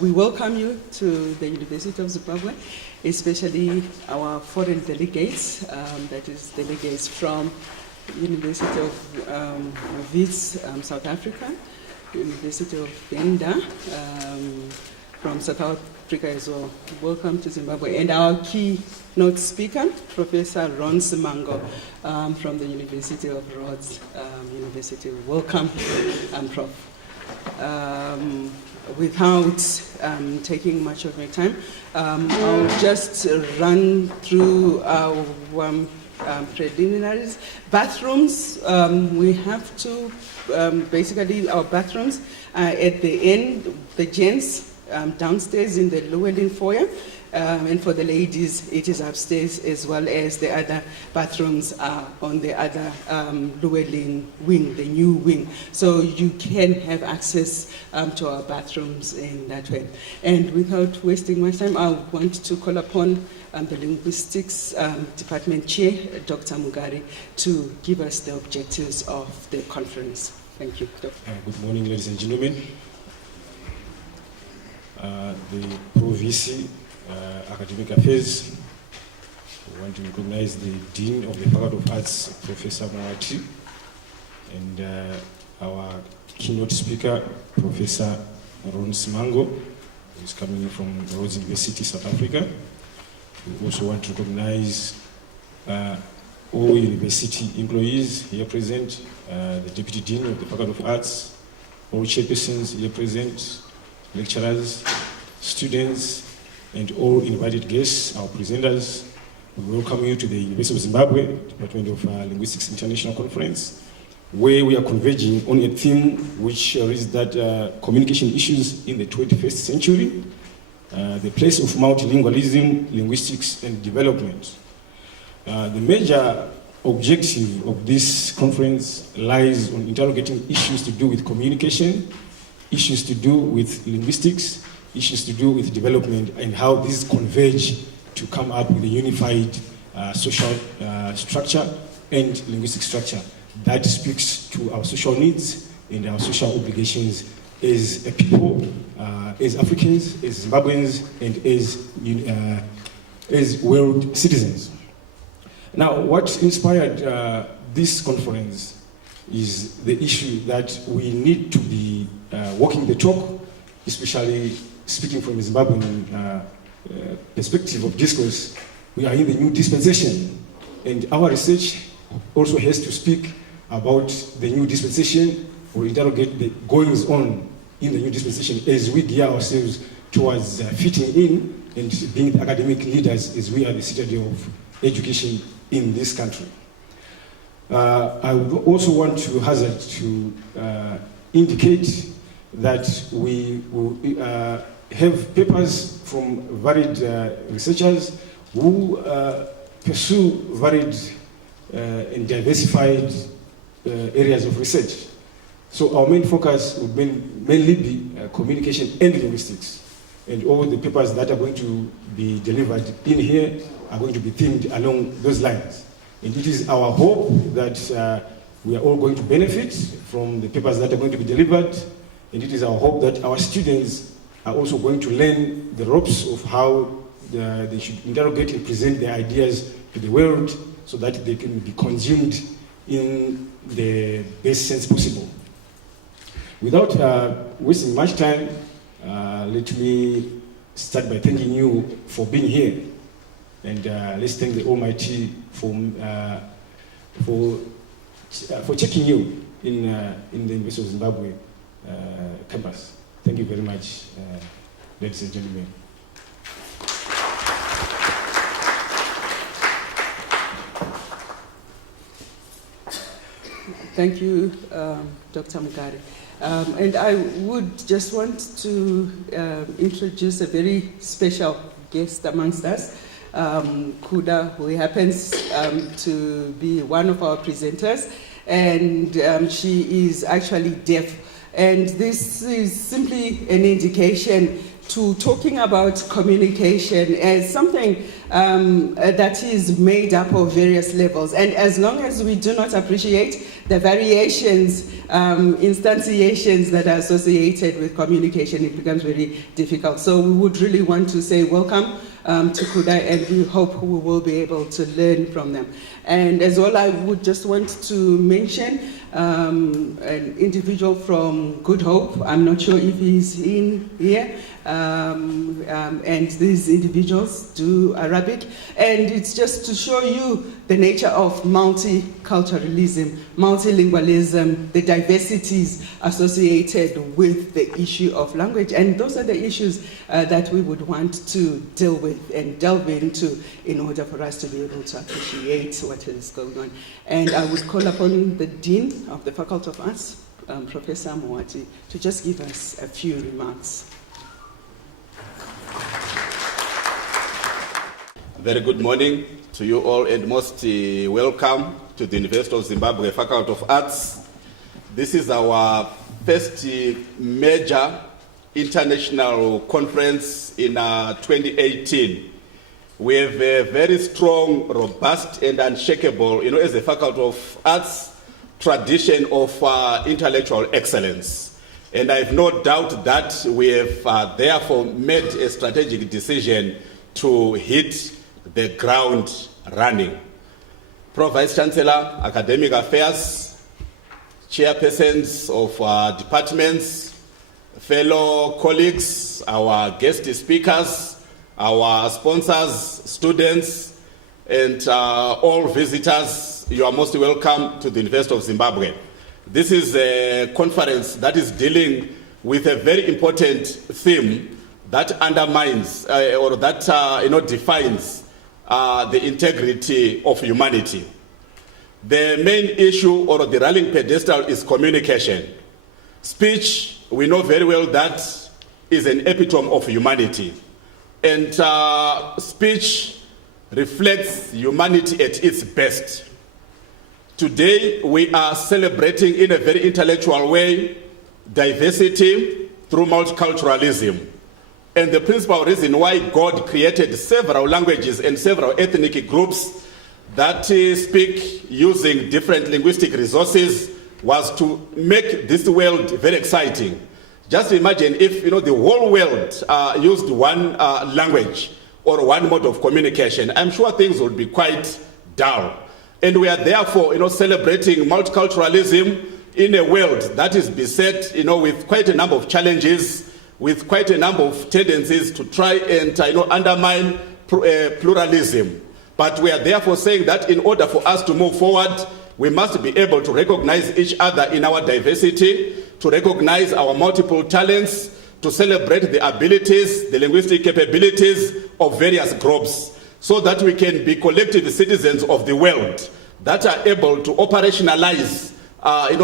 We welcome you to the University of Zimbabwe, especially our foreign delegates, that is delegates from University of Wits, South Africa, University of Venda, from South Africa as well. Welcome to Zimbabwe. And our keynote speaker, Professor Ron Simango, from the University of Rhodes University. Welcome, Prof. Without taking much of my time, I'll just run through our preliminaries. Bathrooms, we have to, basically our bathrooms at the end, the gents downstairs in the Llewellyn foyer, and for the ladies it is upstairs, as well as the other bathrooms are on the other Llewellyn wing, the new wing. So you can have access to our bathrooms in that way. And without wasting my time, I want to call upon the Linguistics Department Chair, Dr. Mugari, to give us the objectives of the conference. Thank you, Dr. Good morning, ladies and gentlemen. The Pro-VC Academic Affairs, we want to recognize the Dean of the Faculty of Arts, Professor Mawati, and our keynote speaker, Professor Ron Simango, who is coming from Rhodes University, South Africa. We also want to recognize all university employees here present, the Deputy Dean of the Faculty of Arts, all chairpersons here present, lecturers, students, and all invited guests, our presenters. We welcome you to the University of Zimbabwe, Department of Linguistics International Conference, where we are converging on a theme which is that communication issues in the 21st century, the place of multilingualism, linguistics, and development. The major objective of this conference lies on interrogating issues to do with communication, issues to do with linguistics, issues to do with development, and how these converge to come up with a unified social structure and linguistic structure that speaks to our social needs and our social obligations as a people, as Africans, as Zimbabweans, and as world citizens. Now, what inspired this conference is the issue that we need to be walking the talk, especially speaking from a Zimbabwean perspective of discourse. We are in the new dispensation, and our research also has to speak about the new dispensation or interrogate the goings on in the new dispensation as we gear ourselves towards fitting in and being the academic leaders as we are the citadel of education in this country. I would also want to hazard to indicate that we will have papers from varied researchers who pursue varied and diversified areas of research. So our main focus would mainly be communication and linguistics. And all the papers that are going to be delivered in here are going to be themed along those lines. And it is our hope that we are all going to benefit from the papers that are going to be delivered. And it is our hope that our students are also going to learn the ropes of how they should interrogate and present their ideas to the world so that they can be consumed in the best sense possible. Without wasting much time, let me start by thanking you for being here. And let's thank the Almighty for checking you in the University of Zimbabwe campus. Thank you very much, ladies and gentlemen. Thank you, Dr. Mugari. And I would just want to introduce a very special guest amongst us, Kuda, who happens to be one of our presenters, and she is actually deaf. And this is simply an indication to talking about communication as something that is made up of various levels. And as long as we do not appreciate the variations, instantiations that are associated with communication, it becomes very difficult. So we would really want to say welcome to Kuda, and we hope we will be able to learn from them. And as well, I would just want to mention an individual from Good Hope. I'm not sure if he's in here. And these individuals do Arabic. And it's just to show you the nature of multiculturalism, multilingualism, the diversities associated with the issue of language. And those are the issues that we would want to deal with and delve into in order for us to be able to appreciate what is going on. And I would call upon the Dean of the Faculty of Arts, Professor Moati, to just give us a few remarks. Very good morning to you all, and most welcome to the University of Zimbabwe Faculty of Arts. This is our first major international conference in 2018. We have a very strong, robust, and unshakable, as a Faculty of Arts, tradition of intellectual excellence. And I have no doubt that we have therefore made a strategic decision to hit the ground running. Pro Vice Chancellor, Academic Affairs, chairpersons of departments, fellow colleagues, our guest speakers, our sponsors, students, and all visitors, you are most welcome to the University of Zimbabwe. This is a conference that is dealing with a very important theme that undermines or that defines the integrity of humanity. The main issue or the rallying pedestal is communication. Speech, we know very well that is an epitome of humanity. And speech reflects humanity at its best. Today, we are celebrating in a very intellectual way diversity through multiculturalism. And the principal reason why God created several languages and several ethnic groups that speak using different linguistic resources was to make this world very exciting. Just imagine if the whole world used one language or one mode of communication. I'm sure things would be quite dull. And we are therefore celebrating multiculturalism in a world that is beset with quite a number of challenges, with quite a number of tendencies to try and undermine pluralism. But we are therefore saying that in order for us to move forward, we must be able to recognize each other in our diversity, to recognize our multiple talents, to celebrate the abilities, the linguistic capabilities of various groups, so that we can be collective citizens of the world that are able to operationalize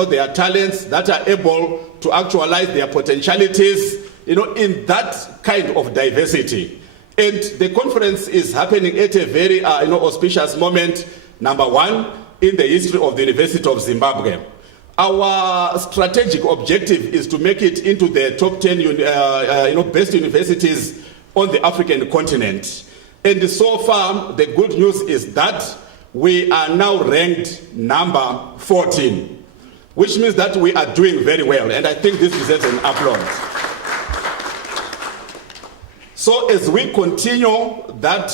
their talents, that are able to actualize their potentialities, in that kind of diversity. And the conference is happening at a very auspicious moment, number one, in the history of the University of Zimbabwe. Our strategic objective is to make it into the top 10 best universities on the African continent. And so far, the good news is that we are now ranked number 14, which means that we are doing very well. And I think this deserves an applause. So as we continue that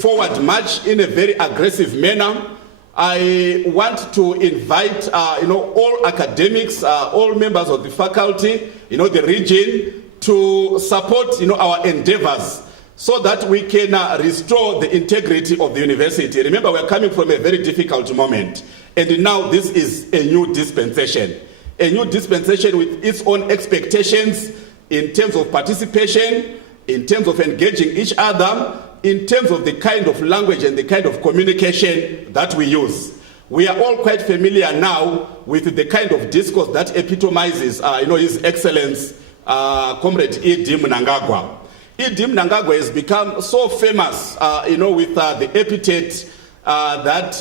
forward march in a very aggressive manner, I want to invite all academics, all members of the faculty, the region, to support our endeavors so that we can restore the integrity of the university. Remember, we're coming from a very difficult moment, and now this is a new dispensation with its own expectations in terms of participation, in terms of engaging each other, in terms of the kind of language and the kind of communication that we use. We are all quite familiar now with the kind of discourse that epitomizes His Excellence, Comrade E.D. Mnangagwa. E.D. Mnangagwa has become so famous, with the epithet that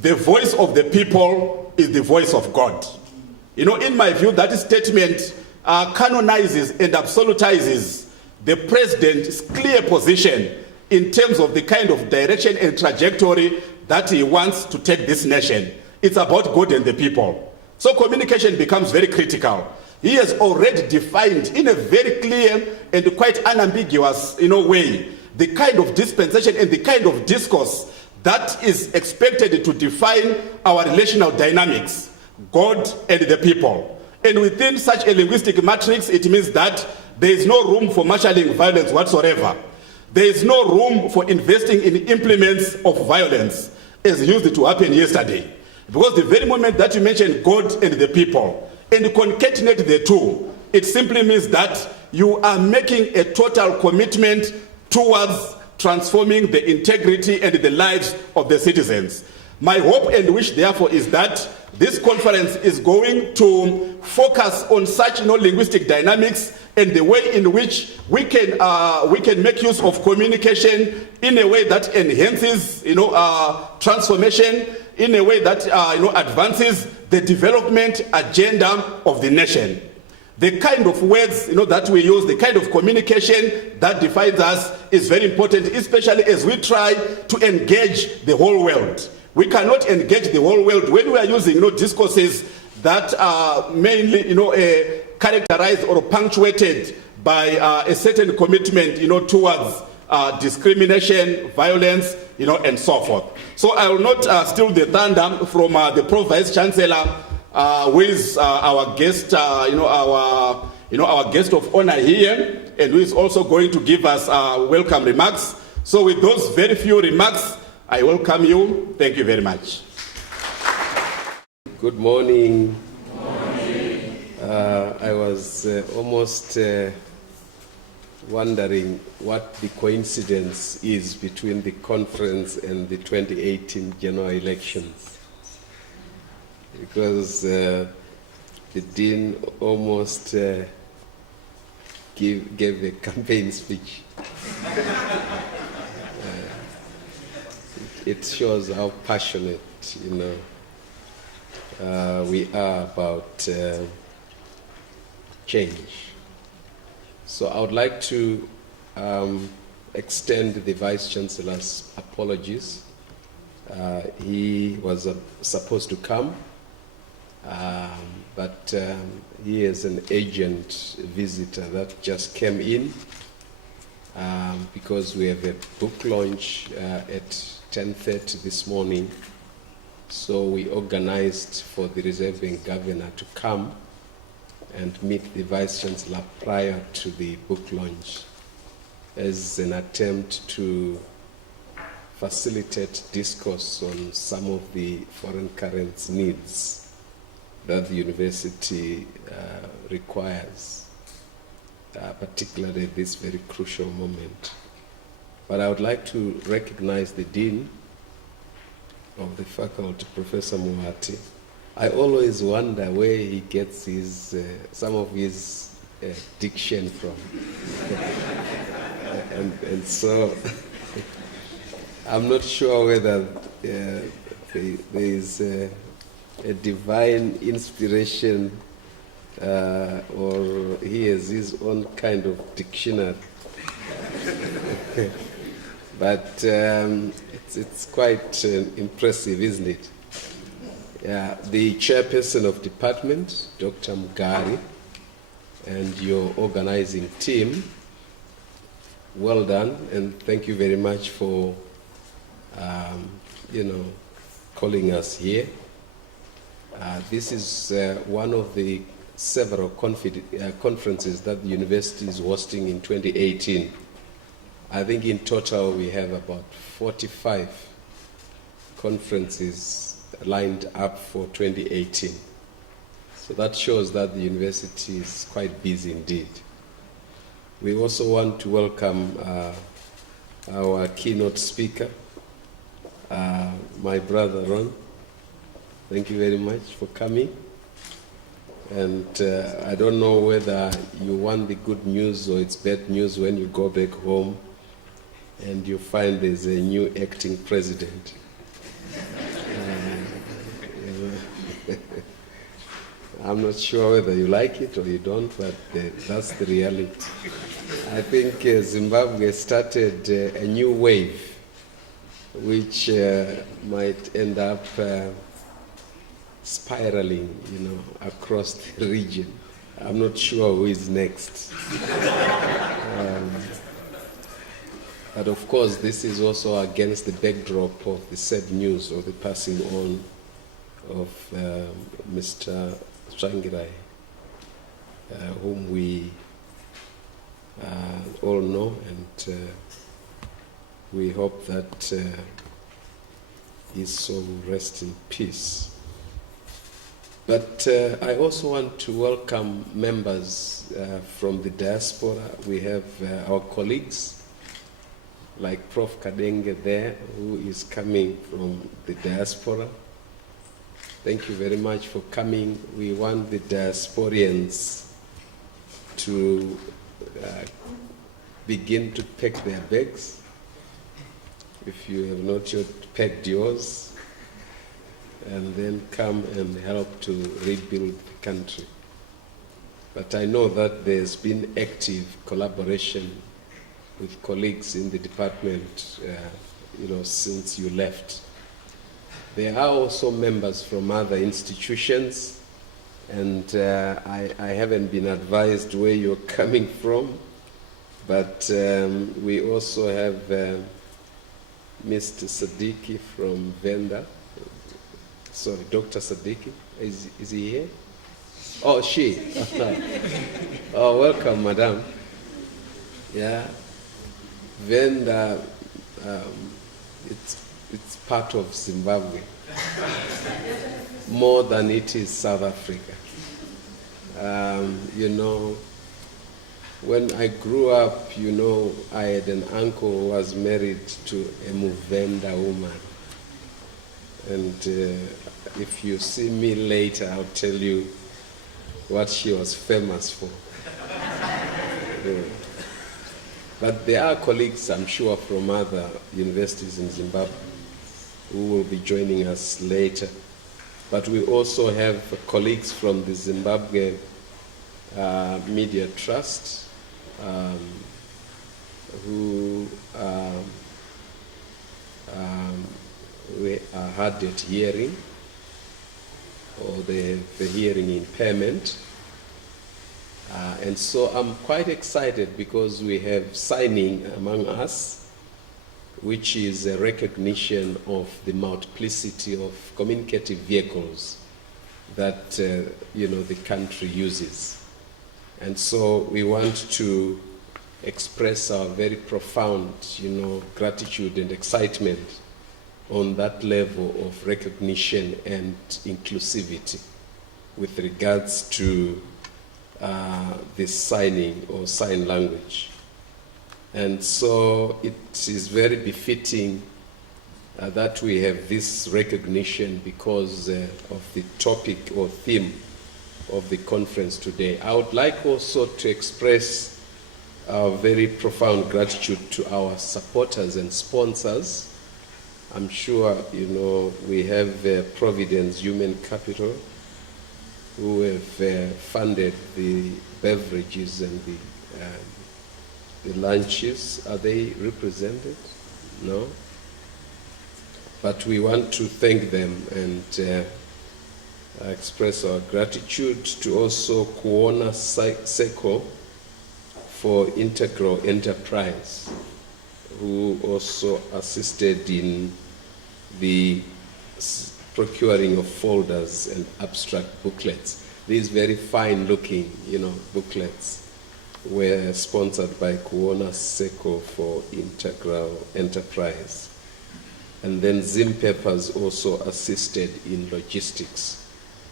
the voice of the people is the voice of God. In my view, that statement canonizes and absolutizes the president's clear position in terms of the kind of direction and trajectory that he wants to take this nation. It's about God and the people. So communication becomes very critical. He has already defined in a very clear and quite unambiguous way the kind of dispensation and the kind of discourse that is expected to define our relational dynamics, God and the people. And within such a linguistic matrix, it means that there is no room for marshalling violence whatsoever. There is no room for investing in implements of violence as used to happen yesterday. Because the very moment that you mention God and the people and concatenate the two, it simply means that you are making a total commitment towards transforming the integrity and the lives of the citizens. My hope and wish, therefore, is that this conference is going to focus on such linguistic dynamics and the way in which we can make use of communication in a way that enhances transformation, in a way that advances the development agenda of the nation. The kind of words that we use, the kind of communication that defines us is very important, especially as we try to engage the whole world. We cannot engage the whole world when we are using discourses that are mainly characterized or punctuated by a certain commitment towards discrimination, violence, and so forth. So I will not steal the thunder from the Pro Vice Chancellor, who is our guest, our guest of honor here, and who is also going to give us welcome remarks. So with those very few remarks, I welcome you. Thank you very much. Good morning. Good morning. I was almost wondering what the coincidence is between the conference and the 2018 general elections, because the Dean almost gave a campaign speech. It shows how passionate, we are about change. So I would like to extend the Vice Chancellor's apologies. He was supposed to come, but he is an agent visitor that just came in because we have a book launch at 10:30 this morning. So we organized for the reserving governor to come and meet the Vice Chancellor prior to the book launch as an attempt to facilitate discourse on some of the foreign current needs that the university requires, particularly at this very crucial moment. But I would like to recognize the Dean of the faculty, Professor Muhati. I always wonder where he gets his some of his diction from. and so I'm not sure whether there is a divine inspiration or he has his own kind of dictionary. But it's quite impressive, isn't it? Yeah, the chairperson of department, Dr. Mugari, and your organizing team, well done, and thank you very much for, calling us here. This is one of the several conferences that the university is hosting in 2018. I think in total we have about 45 conferences lined up for 2018. So that shows that the university is quite busy indeed. We also want to welcome our keynote speaker, my brother Ron. Thank you very much for coming. And I don't know whether you want the good news or it's bad news when you go back home and you find there's a new acting president. I'm not sure whether you like it or you don't, but that's the reality. I think Zimbabwe started a new wave, which might end up spiraling, across the region. I'm not sure who is next. But of course, this is also against the backdrop of the sad news of the passing on of Mr. Tsvangirai, whom we all know, and we hope that his soul will rest in peace. But I also want to welcome members from the diaspora. We have our colleagues, like Prof. Kadenge there, who is coming from the diaspora. Thank you very much for coming. We want the diasporians to begin to pack their bags. If you have not yet packed yours, and then come and help to rebuild the country. But I know that there's been active collaboration with colleagues in the department, since you left. There are also members from other institutions, and I haven't been advised where you're coming from, but we also have Mr. Sadiki from Venda. Sorry, Dr. Sadiki. Is he here? Oh, she. Oh, welcome, madam. Yeah. Venda, it's part of Zimbabwe, more than it is South Africa. When I grew up, I had an uncle who was married to a Muvenda woman. And if you see me later, I'll tell you what she was famous for. But there are colleagues, I'm sure, from other universities in Zimbabwe who will be joining us later. But we also have colleagues from the Zimbabwe Media Trust who we had at hearing, or they have a hearing impairment. And so I'm quite excited because we have signing among us, which is a recognition of the multiplicity of communicative vehicles that the country uses. And so we want to express our very profound gratitude and excitement on that level of recognition and inclusivity with regards to this signing or sign language. And so it is very befitting that we have this recognition because of the topic or theme of the conference today. I would like also to express our very profound gratitude to our supporters and sponsors. I'm sure we have Providence Human Capital, who have funded the beverages and the lunches. Are they represented? No? But we want to thank them and express our gratitude to also Kuona Seko for Integral Enterprise, who also assisted in the procuring of folders and abstract booklets. These very fine-looking, booklets were sponsored by Kuona Seko for Integral Enterprise. And then Zim Papers also assisted in logistics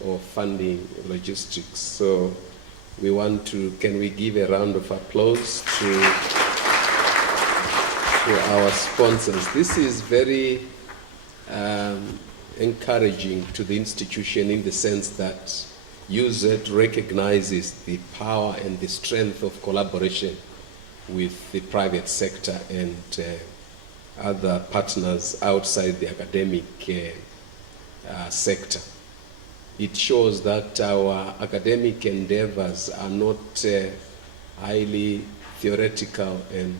or funding logistics. So we want to, can we give a round of applause to our sponsors? This is very encouraging to the institution in the sense that UZ recognizes the power and the strength of collaboration with the private sector and other partners outside the academic sector. it shows that our academic endeavors are not highly theoretical and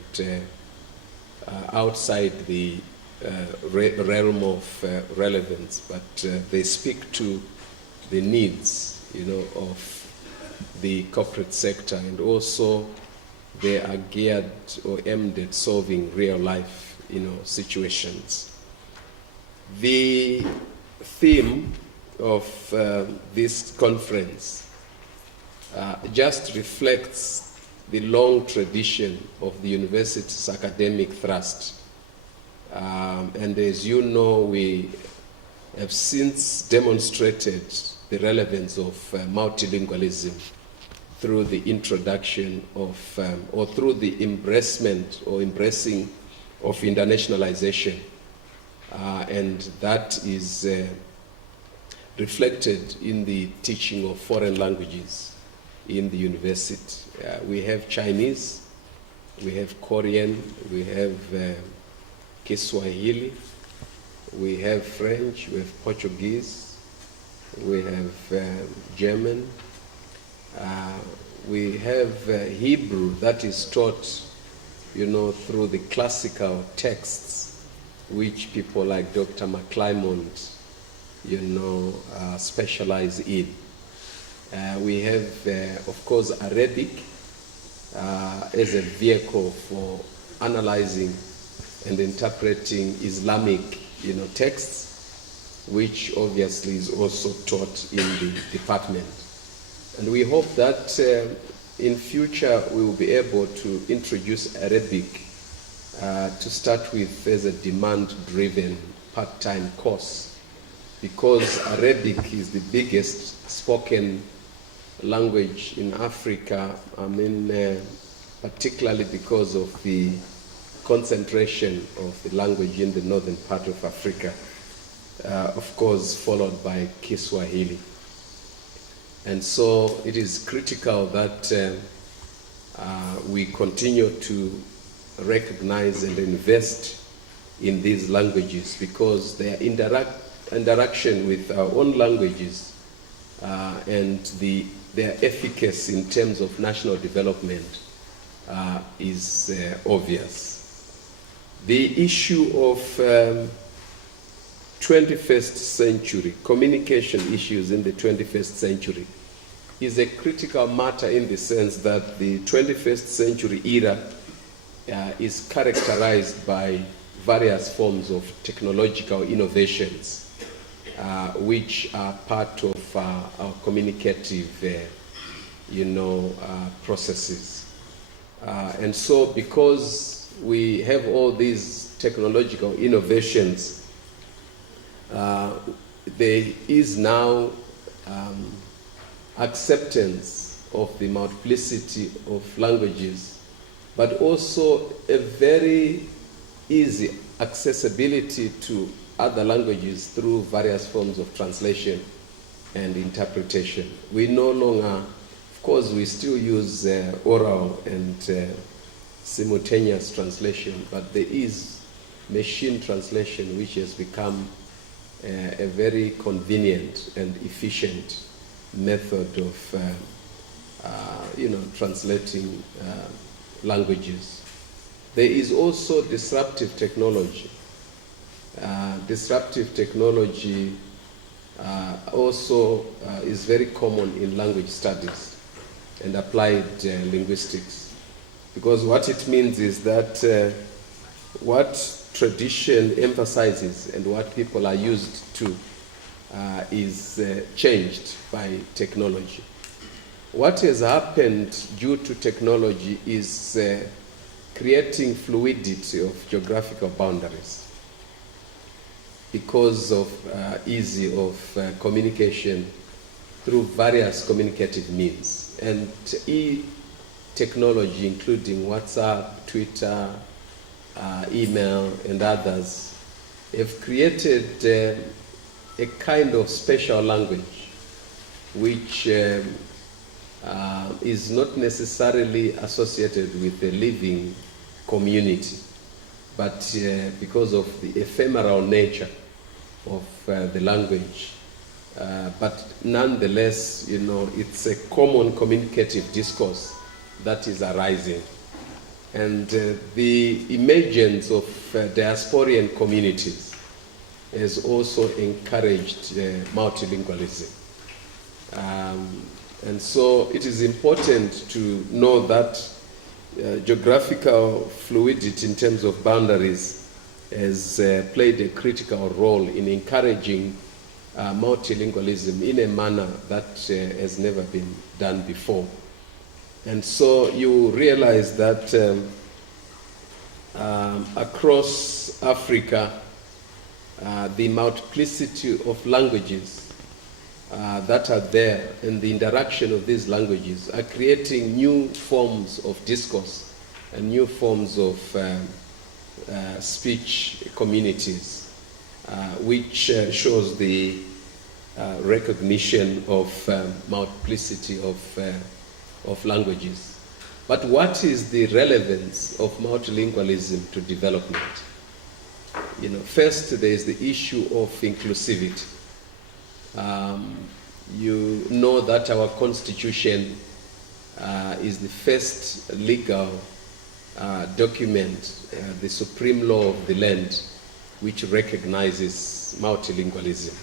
outside the realm of relevance, but they speak to the needs, of the corporate sector, and also they are geared or aimed at solving real life, situations. The theme of this conference just reflects the long tradition of the university's academic thrust. And as you know, we have since demonstrated the relevance of multilingualism through the introduction of, or through the embracing of internationalization. And that is reflected in the teaching of foreign languages in the university. We have Chinese, we have Korean, we have Kiswahili, we have French, we have Portuguese, we have German, we have Hebrew that is taught, through the classical texts, which people like Dr. McClymont, specialize in. We have, of course, Arabic as a vehicle for analyzing and interpreting Islamic, texts, which obviously is also taught in the department. And we hope that in future we will be able to introduce Arabic to start with as a demand-driven part-time course, because Arabic is the biggest spoken language in Africa, particularly because of the concentration of the language in the northern part of Africa, of course followed by Kiswahili. And so it is critical that we continue to recognize and invest in these languages, because their interaction with our own languages and their efficacy in terms of national development is obvious. The issue of 21st century, communication issues in the 21st century, is a critical matter in the sense that the 21st century era is characterized by various forms of technological innovations, which are part of our communicative, processes. And so because we have all these technological innovations, there is now acceptance of the multiplicity of languages, but also a very easy accessibility to other languages through various forms of translation and interpretation. We no longer, of course, we still use oral and simultaneous translation, but there is machine translation, which has become a very convenient and efficient method of translating languages. There is also disruptive technology. Disruptive technology also is very common in language studies and applied linguistics, because what it means is that what tradition emphasizes and what people are used to is changed by technology. What has happened due to technology is creating fluidity of geographical boundaries because of ease of communication through various communicative means. And e-technology, including WhatsApp, Twitter, email, and others, have created a kind of special language which is not necessarily associated with a living community, but because of the ephemeral nature of the language, But nonetheless, it's a common communicative discourse that is arising. And the emergence of diasporian communities has also encouraged multilingualism. And so it is important to know that geographical fluidity in terms of boundaries has played a critical role in encouraging multilingualism in a manner that has never been done before. And so you realize that across Africa, the multiplicity of languages that are there and the interaction of these languages are creating new forms of discourse and new forms of speech communities, which shows the recognition of multiplicity of languages. But what is the relevance of multilingualism to development? First there is the issue of inclusivity. You know that our constitution is the first legal document, the supreme law of the land, which recognizes multilingualism.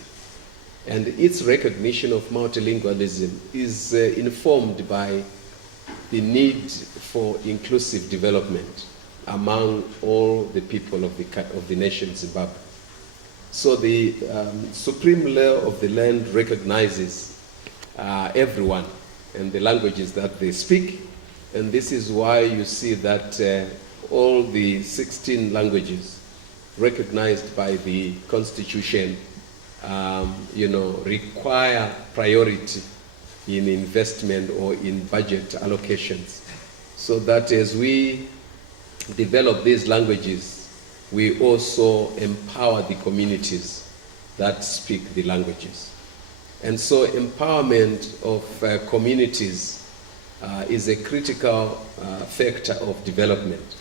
And its recognition of multilingualism is informed by the need for inclusive development among all the people of the nation Zimbabwe. So the supreme law of the land recognizes everyone and the languages that they speak, and this is why you see that all the 16 languages recognized by the Constitution require priority in investment or in budget allocations, so that as we develop these languages, we also empower the communities that speak the languages. And so empowerment of communities is a critical factor of development,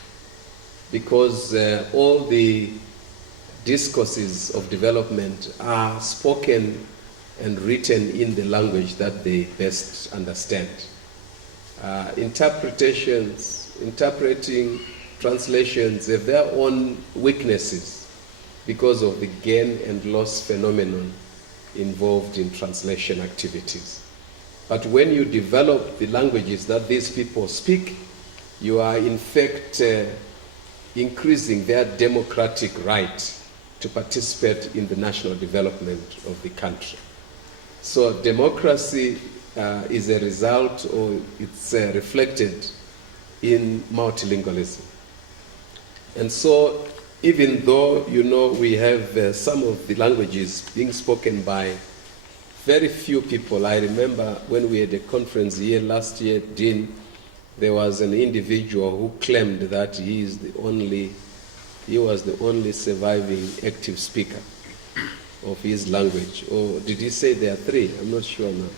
because all the discourses of development are spoken and written in the language that they best understand. Interpreting translations have their own weaknesses because of the gain and loss phenomenon involved in translation activities. But when you develop the languages that these people speak, you are in fact increasing their democratic right to participate in the national development of the country. So democracy is a result, or it's reflected in multilingualism. And so even though we have some of the languages being spoken by very few people. I remember when we had a conference here last year, Dean, there was an individual who claimed that he was the only surviving active speaker of his language. Or did he say there are 3? I'm not sure now.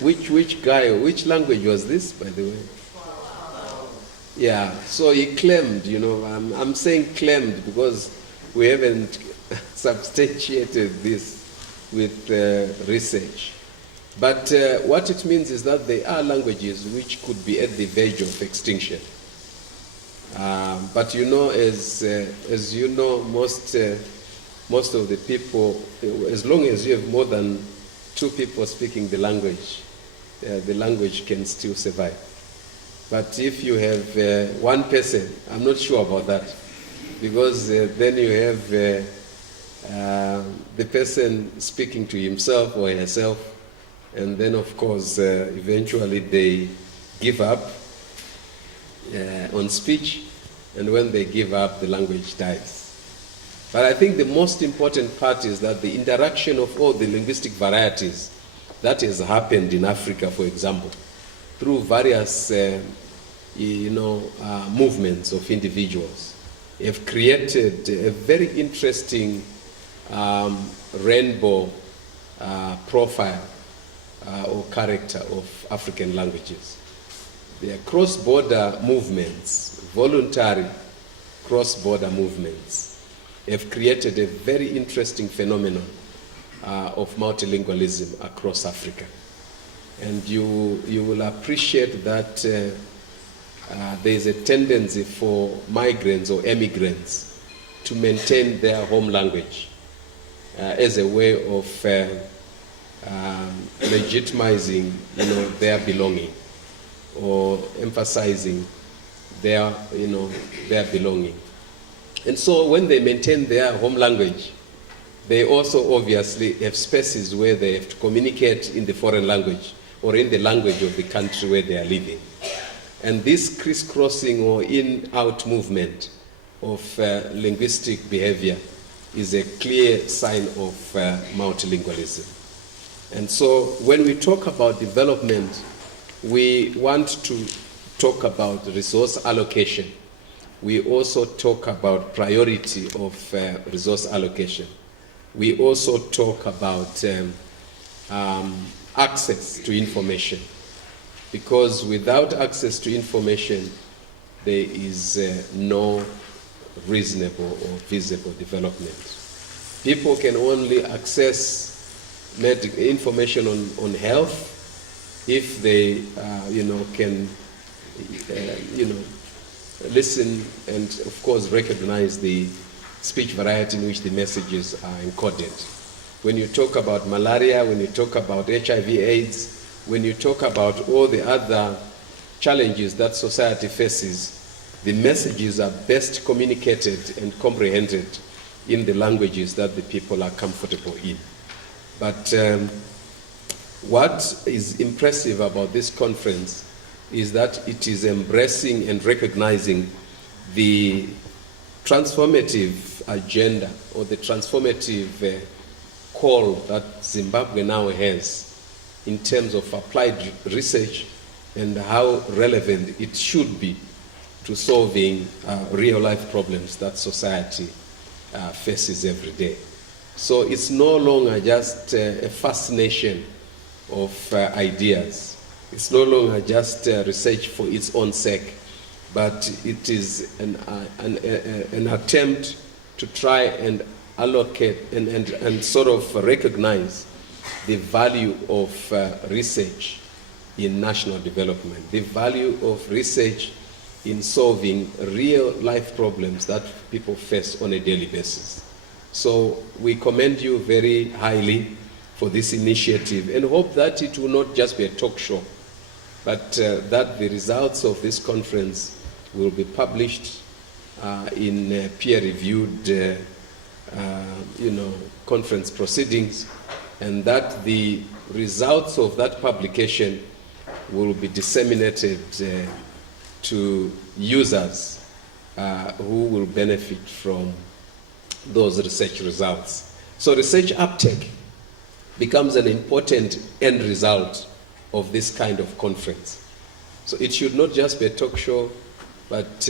Which language was this, by the way? Yeah, so he claimed, I'm saying claimed because we haven't substantiated this with research. But what it means is that there are languages which could be at the verge of extinction. But as you know, most of the people, as long as you have more than 2 people speaking the language can still survive. But if you have 1 person, I'm not sure about that, because then you have the person speaking to himself or herself, and then of course eventually they give up on speech, and when they give up, the language dies. But I think the most important part is that the interaction of all the linguistic varieties that has happened in Africa, for example, through various movements of individuals, have created a very interesting rainbow profile or character of African languages. They are cross-border movements, voluntary cross-border movements, have created a very interesting phenomenon of multilingualism across Africa. And you will appreciate that there is a tendency for migrants or emigrants to maintain their home language as a way of legitimizing, their belonging, or emphasizing their belonging. And so when they maintain their home language, they also obviously have spaces where they have to communicate in the foreign language or in the language of the country where they are living. And this crisscrossing or in-out movement of linguistic behavior is a clear sign of multilingualism. And so when we talk about development, we want to talk about resource allocation. We also talk about priority of resource allocation. We also talk about access to information, because without access to information, there is no reasonable or visible development. People can only access information on health if they, can, listen and, of course, recognize the speech variety in which the messages are encoded. When you talk about malaria, when you talk about HIV/AIDS, when you talk about all the other challenges that society faces, the messages are best communicated and comprehended in the languages that the people are comfortable in. But what is impressive about this conference is that it is embracing and recognizing the transformative agenda or the transformative call that Zimbabwe now has in terms of applied research and how relevant it should be to solving real-life problems that society faces every day. So it's no longer just a fascination of ideas. It's no longer just research for its own sake, but it is an attempt to try and allocate and sort of recognize the value of research in national development, the value of research in solving real life problems that people face on a daily basis. So we commend you very highly for this initiative and hope that it will not just be a talk show, but that the results of this conference will be published in peer-reviewed conference proceedings, and that the results of that publication will be disseminated to users who will benefit from those research results. So research uptake becomes an important end result of this kind of conference. So it should not just be a talk show, but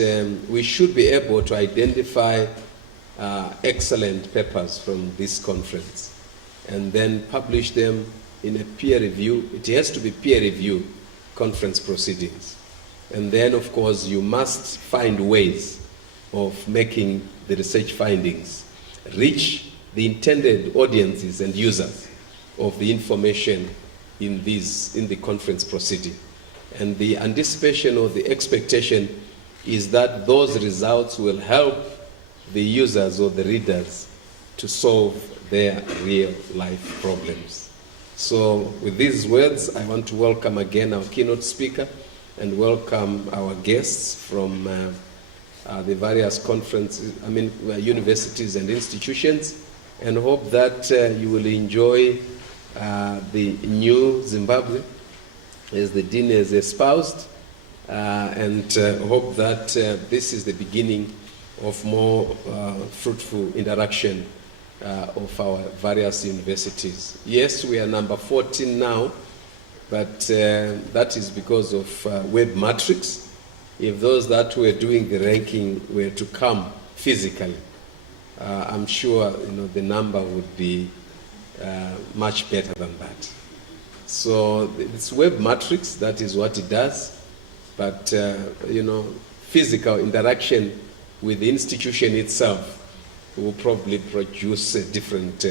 we should be able to identify excellent papers from this conference and then publish them in a peer review. It has to be peer review conference proceedings. And then, of course, you must find ways of making the research findings reach the intended audiences and users of the information in the conference proceeding. And the anticipation or the expectation is that those results will help the users or the readers to solve their real life problems. So with these words, I want to welcome again our keynote speaker and welcome our guests from the various universities and institutions, and hope that you will enjoy the new Zimbabwe as the Dean has espoused, and hope that this is the beginning of more fruitful interaction of our various universities. Yes, we are number 14 now, but that is because of web matrix. If those that were doing the ranking were to come physically, I'm sure the number would be much better than that. So it's web matrix, that is what it does, but physical interaction with the institution itself will probably produce a different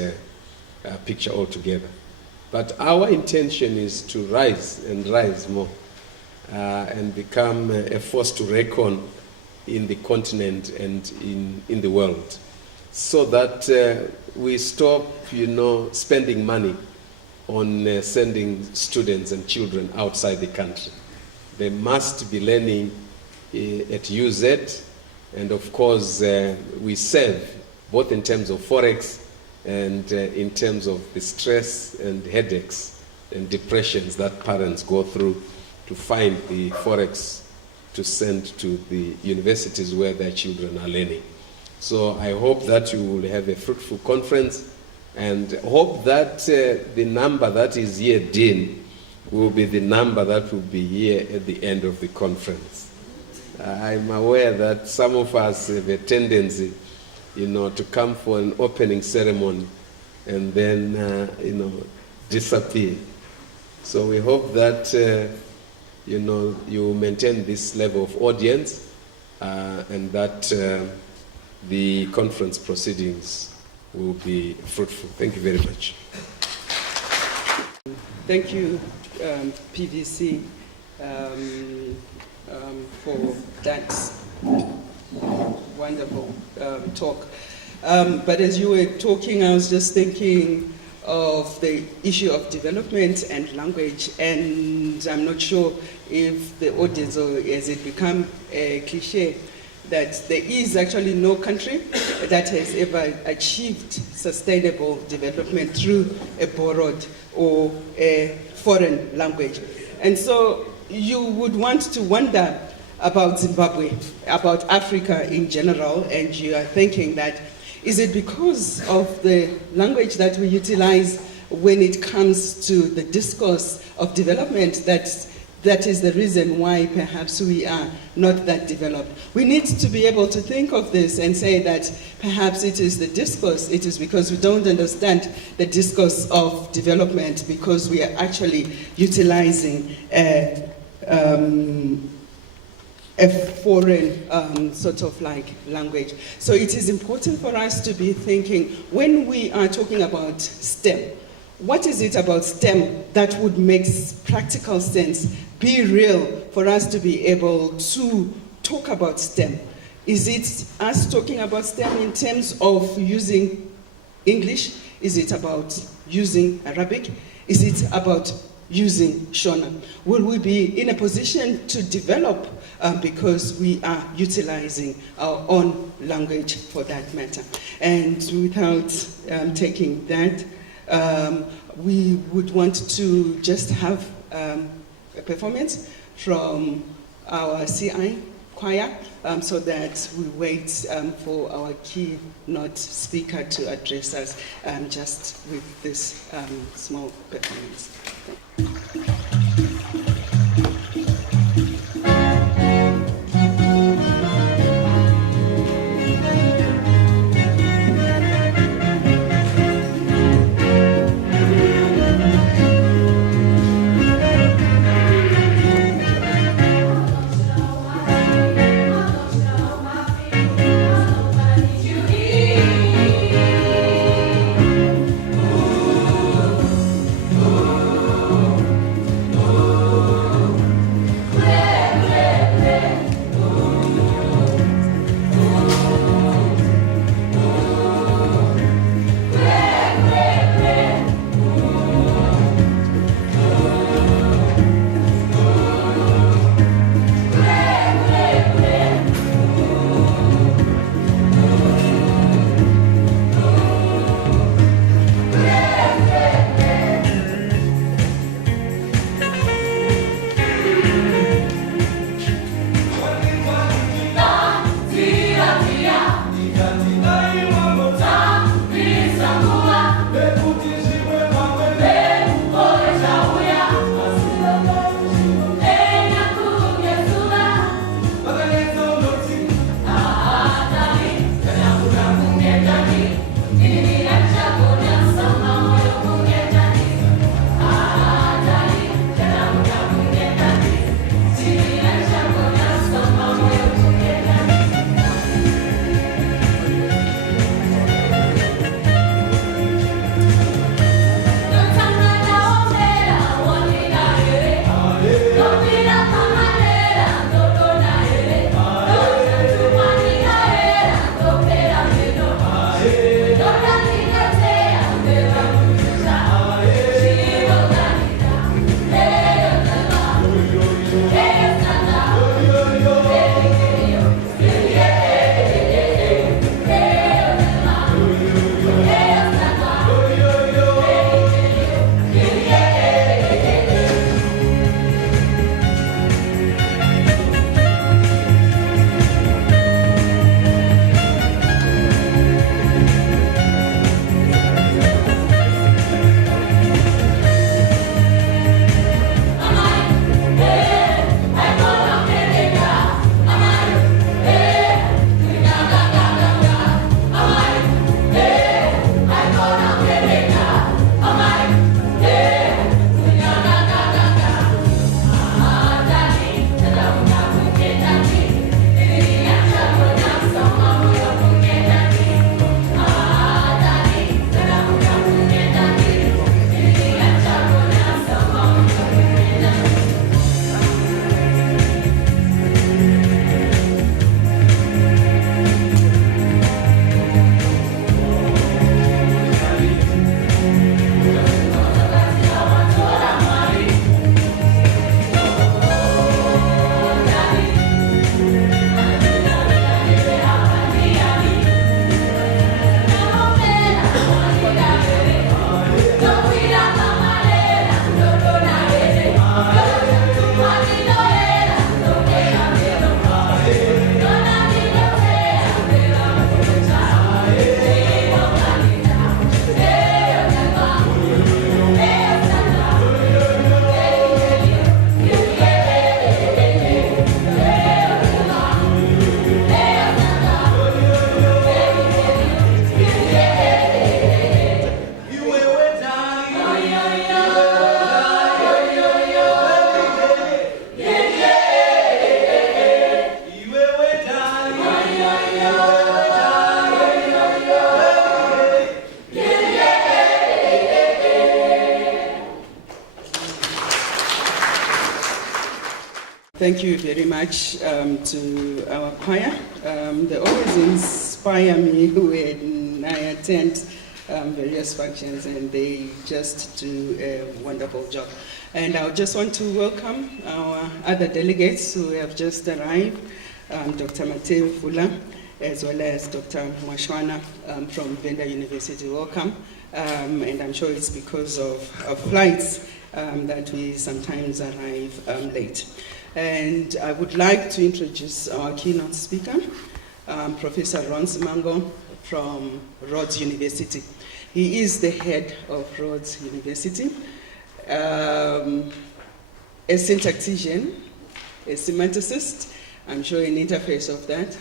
picture altogether. But our intention is to rise and rise more and become a force to reckon in the continent and in the world, so that we stop, spending money on sending students and children outside the country. They must be learning at UZ, and of course we serve both in terms of forex and in terms of the stress and headaches and depressions that parents go through to find the forex to send to the universities where their children are learning. So I hope that you will have a fruitful conference, and hope that the number that is here, Dean, will be the number that will be here at the end of the conference. I'm aware that some of us have a tendency, to come for an opening ceremony and then, disappear. So we hope that, you maintain this level of audience and that the conference proceedings will be fruitful. Thank you very much. Thank you, PVC, for that wonderful talk. But as you were talking, I was just thinking of the issue of development and language, and I'm not sure if the audience, or has it become a cliche, that there is actually no country that has ever achieved sustainable development through a borrowed or a foreign language. And so you would want to wonder about Zimbabwe, about Africa in general, and you are thinking that, is it because of the language that we utilize when it comes to the discourse of development that is the reason why perhaps we are not that developed? We need to be able to think of this and say that perhaps it is the discourse, it is because we don't understand the discourse of development, because we are actually utilizing a foreign sort of like language. So it is important for us to be thinking, when we are talking about STEM, what is it about STEM that would make practical sense, be real, for us to be able to talk about STEM? Is it us talking about STEM in terms of using English? Is it about using Arabic? Is it about using Shona? Will we be in a position to develop because we are utilizing our own language for that matter? And without taking that, we would want to just have a performance from our CI choir so that we wait for our keynote speaker to address us just with this small performance. Thank you very much to our choir. They always inspire me when I attend various functions, and they just do a wonderful job. And I just want to welcome our other delegates who have just arrived, Dr. Mateo Fula, as well as Dr. Mwashwana from Venda University. Welcome. And I'm sure it's because of flights that we sometimes arrive late. And I would like to introduce our keynote speaker, Professor Ron Simango from Rhodes University. He is the head of Rhodes University, a syntactician, a semanticist, I'm sure an interface of that,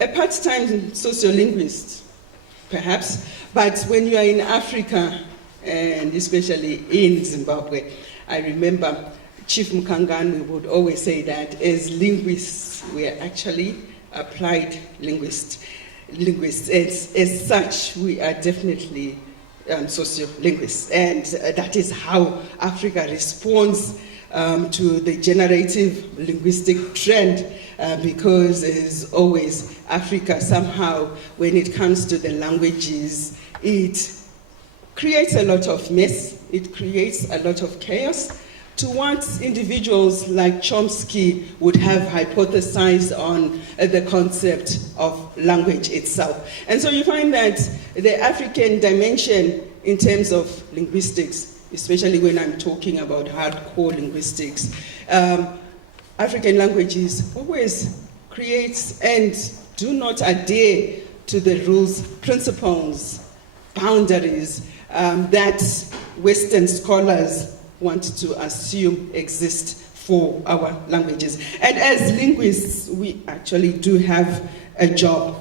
a part-time sociolinguist, perhaps, but when you are in Africa, and especially in Zimbabwe, I remember Chief Mukangani would always say that as linguists, we are actually applied linguists. As such, we are definitely sociolinguists, and that is how Africa responds to the generative linguistic trend, because as always, Africa somehow, when it comes to the languages, it creates a lot of mess, it creates a lot of chaos, to what individuals like Chomsky would have hypothesized on the concept of language itself. And so you find that the African dimension in terms of linguistics, especially when I'm talking about hardcore linguistics, African languages always create and do not adhere to the rules, principles, boundaries that Western scholars want to assume exist for our languages. And as linguists, we actually do have a job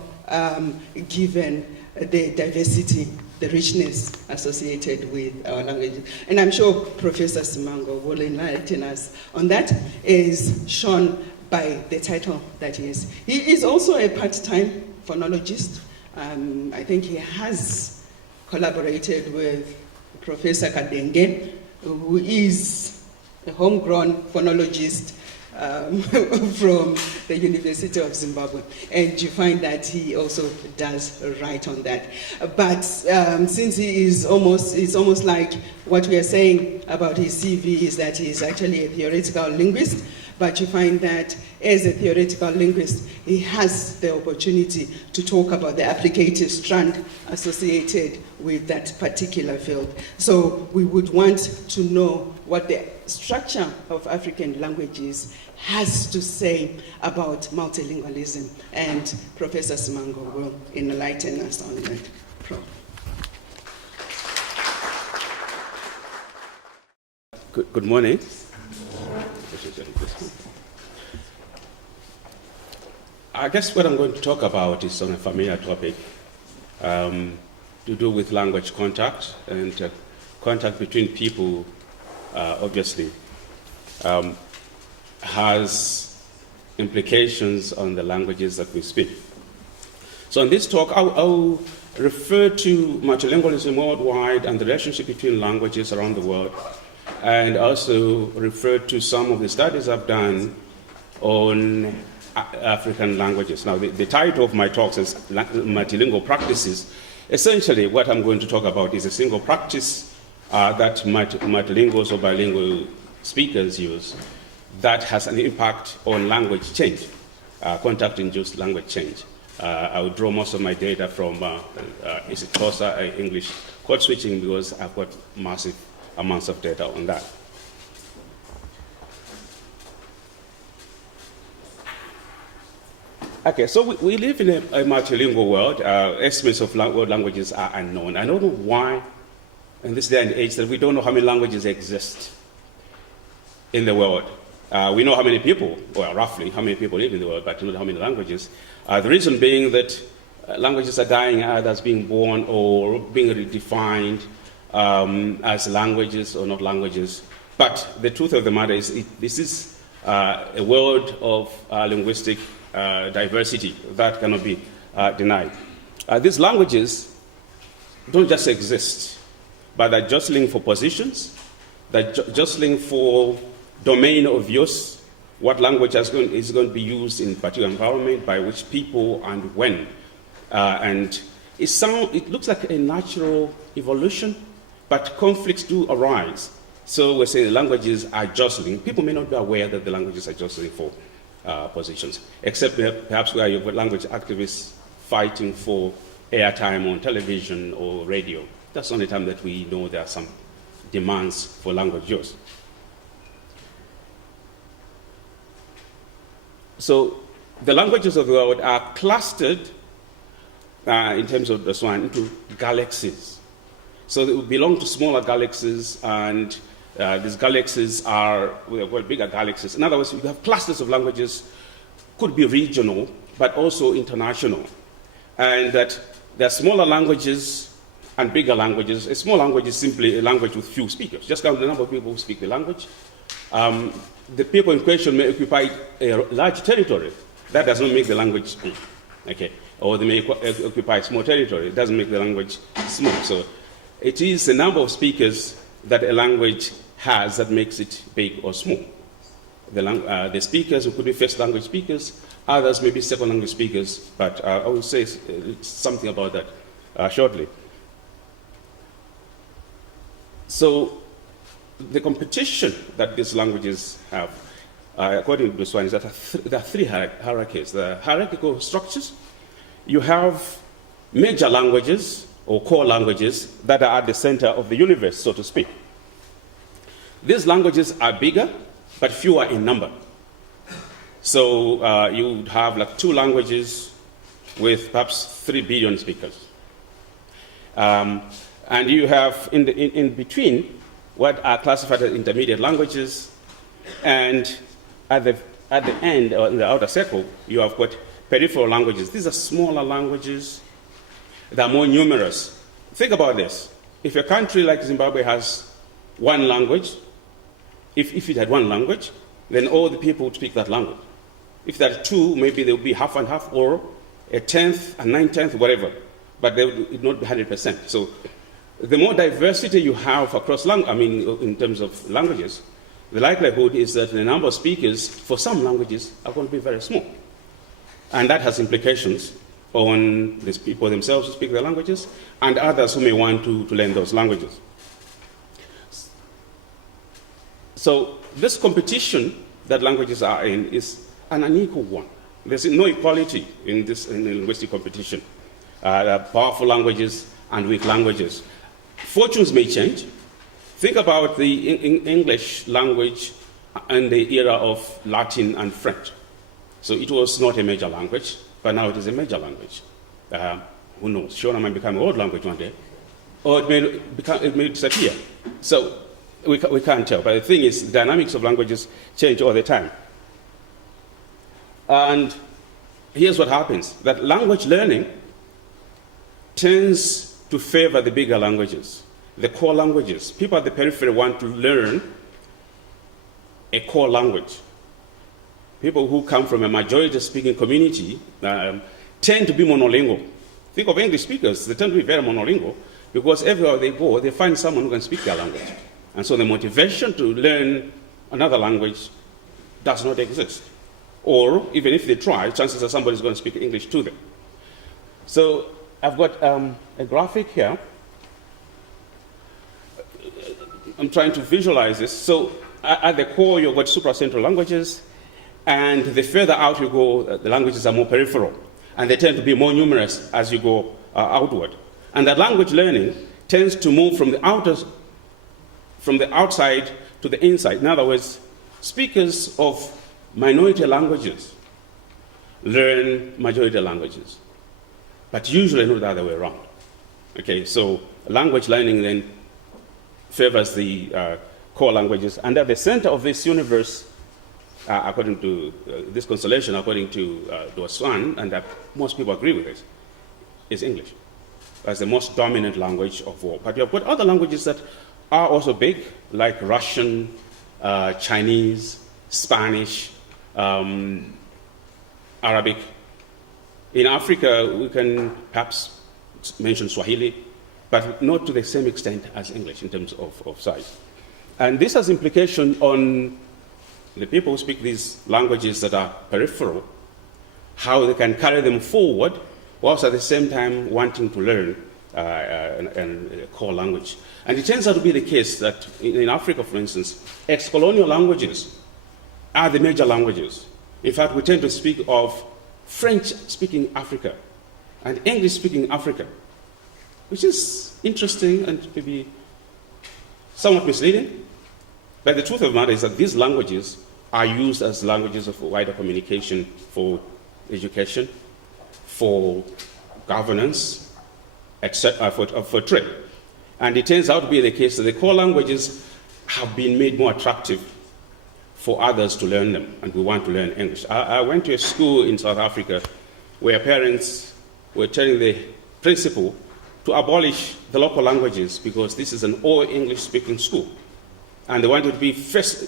given the diversity, the richness associated with our languages. And I'm sure Professor Simango will enlighten us on that, is shown by the title that he is. He is also a part-time phonologist. I think he has collaborated with Professor Kadenge, who is a homegrown phonologist from the University of Zimbabwe. And you find that he also does write on that. But since he is it's almost like what we are saying about his CV is that he is actually a theoretical linguist, but you find that as a theoretical linguist, he has the opportunity to talk about the applicative strand associated with that particular field. So we would want to know what the structure of African languages has to say about multilingualism, and Professor Simango will enlighten us on that. Good morning. I guess what I'm going to talk about is on a familiar topic to do with language contact and contact between people, obviously, has implications on the languages that we speak. So in this talk, I'll refer to multilingualism worldwide and the relationship between languages around the world, and also refer to some of the studies I've done on African languages. Now, the title of my talk is Multilingual Practices. Essentially, what I'm going to talk about is a single practice that multilinguals or bilingual speakers use that has an impact on language change, contact-induced language change. I will draw most of my data from is it Xhosa English code switching, because I've got massive amounts of data on that. Okay, so we live in a multilingual world. Estimates of world languages are unknown. I don't know why, in this day and age, that we don't know how many languages exist in the world. We know how many people, well, roughly, how many people live in the world, but not how many languages. The reason being that languages are dying either as being born or being redefined as languages or not languages. But the truth of the matter is this is a world of linguistic diversity that cannot be denied. These languages don't just exist, but they're jostling for positions, they're jostling for domain of use, what language is going to be used in particular environment, by which people, and when. And it looks like a natural evolution, but conflicts do arise. So we're saying languages are jostling. People may not be aware that the languages are jostling for positions, except perhaps where you've got language activists fighting for airtime on television or radio. That's the only time that we know there are some demands for language use. So the languages of the world are clustered in terms of this one into galaxies. So they belong to smaller galaxies, and these galaxies are bigger galaxies. In other words, you have clusters of languages, could be regional, but also international. And that there are smaller languages and bigger languages. A small language is simply a language with few speakers. Just count the number of people who speak the language. The people in question may occupy a large territory. That does not make the language big, okay? Or they may occupy a small territory. It doesn't make the language small. So it is the number of speakers that a language has that makes it big or small. The speakers who could be first language speakers, others may be second language speakers, but I will say something about that shortly. So the competition that these languages have, according to this one, is that there are three hierarchies. The hierarchical structures. You have major languages or core languages that are at the center of the universe, so to speak. These languages are bigger, but fewer in number. So you would have like 2 languages with perhaps 3 billion speakers. And you have in between what are classified as intermediate languages, and at the end, or in the outer circle, you have got peripheral languages. These are smaller languages. They're more numerous. Think about this. If a country like Zimbabwe has one language, if it had one language, then all the people would speak that language. If there are 2, maybe there would be half and half, or a 10th, a 9/10, whatever. But they would not be 100%. So the more diversity you have across in terms of languages, the likelihood is that the number of speakers for some languages are going to be very small. And that has implications on these people themselves who speak their languages and others who may want to learn those languages. So this competition that languages are in is an unequal one. There's no equality in linguistic competition. There are powerful languages and weak languages. Fortunes may change. Think about the English language in the era of Latin and French. So it was not a major language, but now it is a major language. Who knows? Shona might become a world language one day, or it may disappear. So we can't tell. But the thing is, the dynamics of languages change all the time. And here's what happens: that language learning tends to favor the bigger languages, the core languages. People at the periphery want to learn a core language. People who come from a majority-speaking community tend to be monolingual. Think of English speakers. They tend to be very monolingual because everywhere they go, they find someone who can speak their language. And so the motivation to learn another language does not exist. Or even if they try, chances are somebody's going to speak English to them. So I've got a graphic here. I'm trying to visualize this. So at the core, you've got supracentral languages, and the further out you go, the languages are more peripheral, and they tend to be more numerous as you go outward. And that language learning tends to move from the outside to the inside. In other words, speakers of minority languages learn majority languages, but usually not the other way around. Okay, so language learning then favors the core languages, and at the center of this universe, according to this constellation, according to Swan, and that most people agree with this, is English as the most dominant language of all. But you've got other languages that are also big, like Russian, Chinese, Spanish, Arabic. In Africa, we can perhaps mention Swahili, but not to the same extent as English in terms of size. And this has implication on the people who speak these languages that are peripheral, how they can carry them forward, whilst at the same time wanting to learn a core language. And it turns out to be the case that in Africa, for instance, ex-colonial languages are the major languages. In fact, we tend to speak of French-speaking Africa and English-speaking Africa, which is interesting and maybe somewhat misleading. But the truth of the matter is that these languages are used as languages of wider communication for education, for governance, etc., for trade. And it turns out to be the case that the core languages have been made more attractive for others to learn them, and we want to learn English. I went to a school in South Africa where parents were telling the principal to abolish the local languages because this is an all English-speaking school. And they wanted to be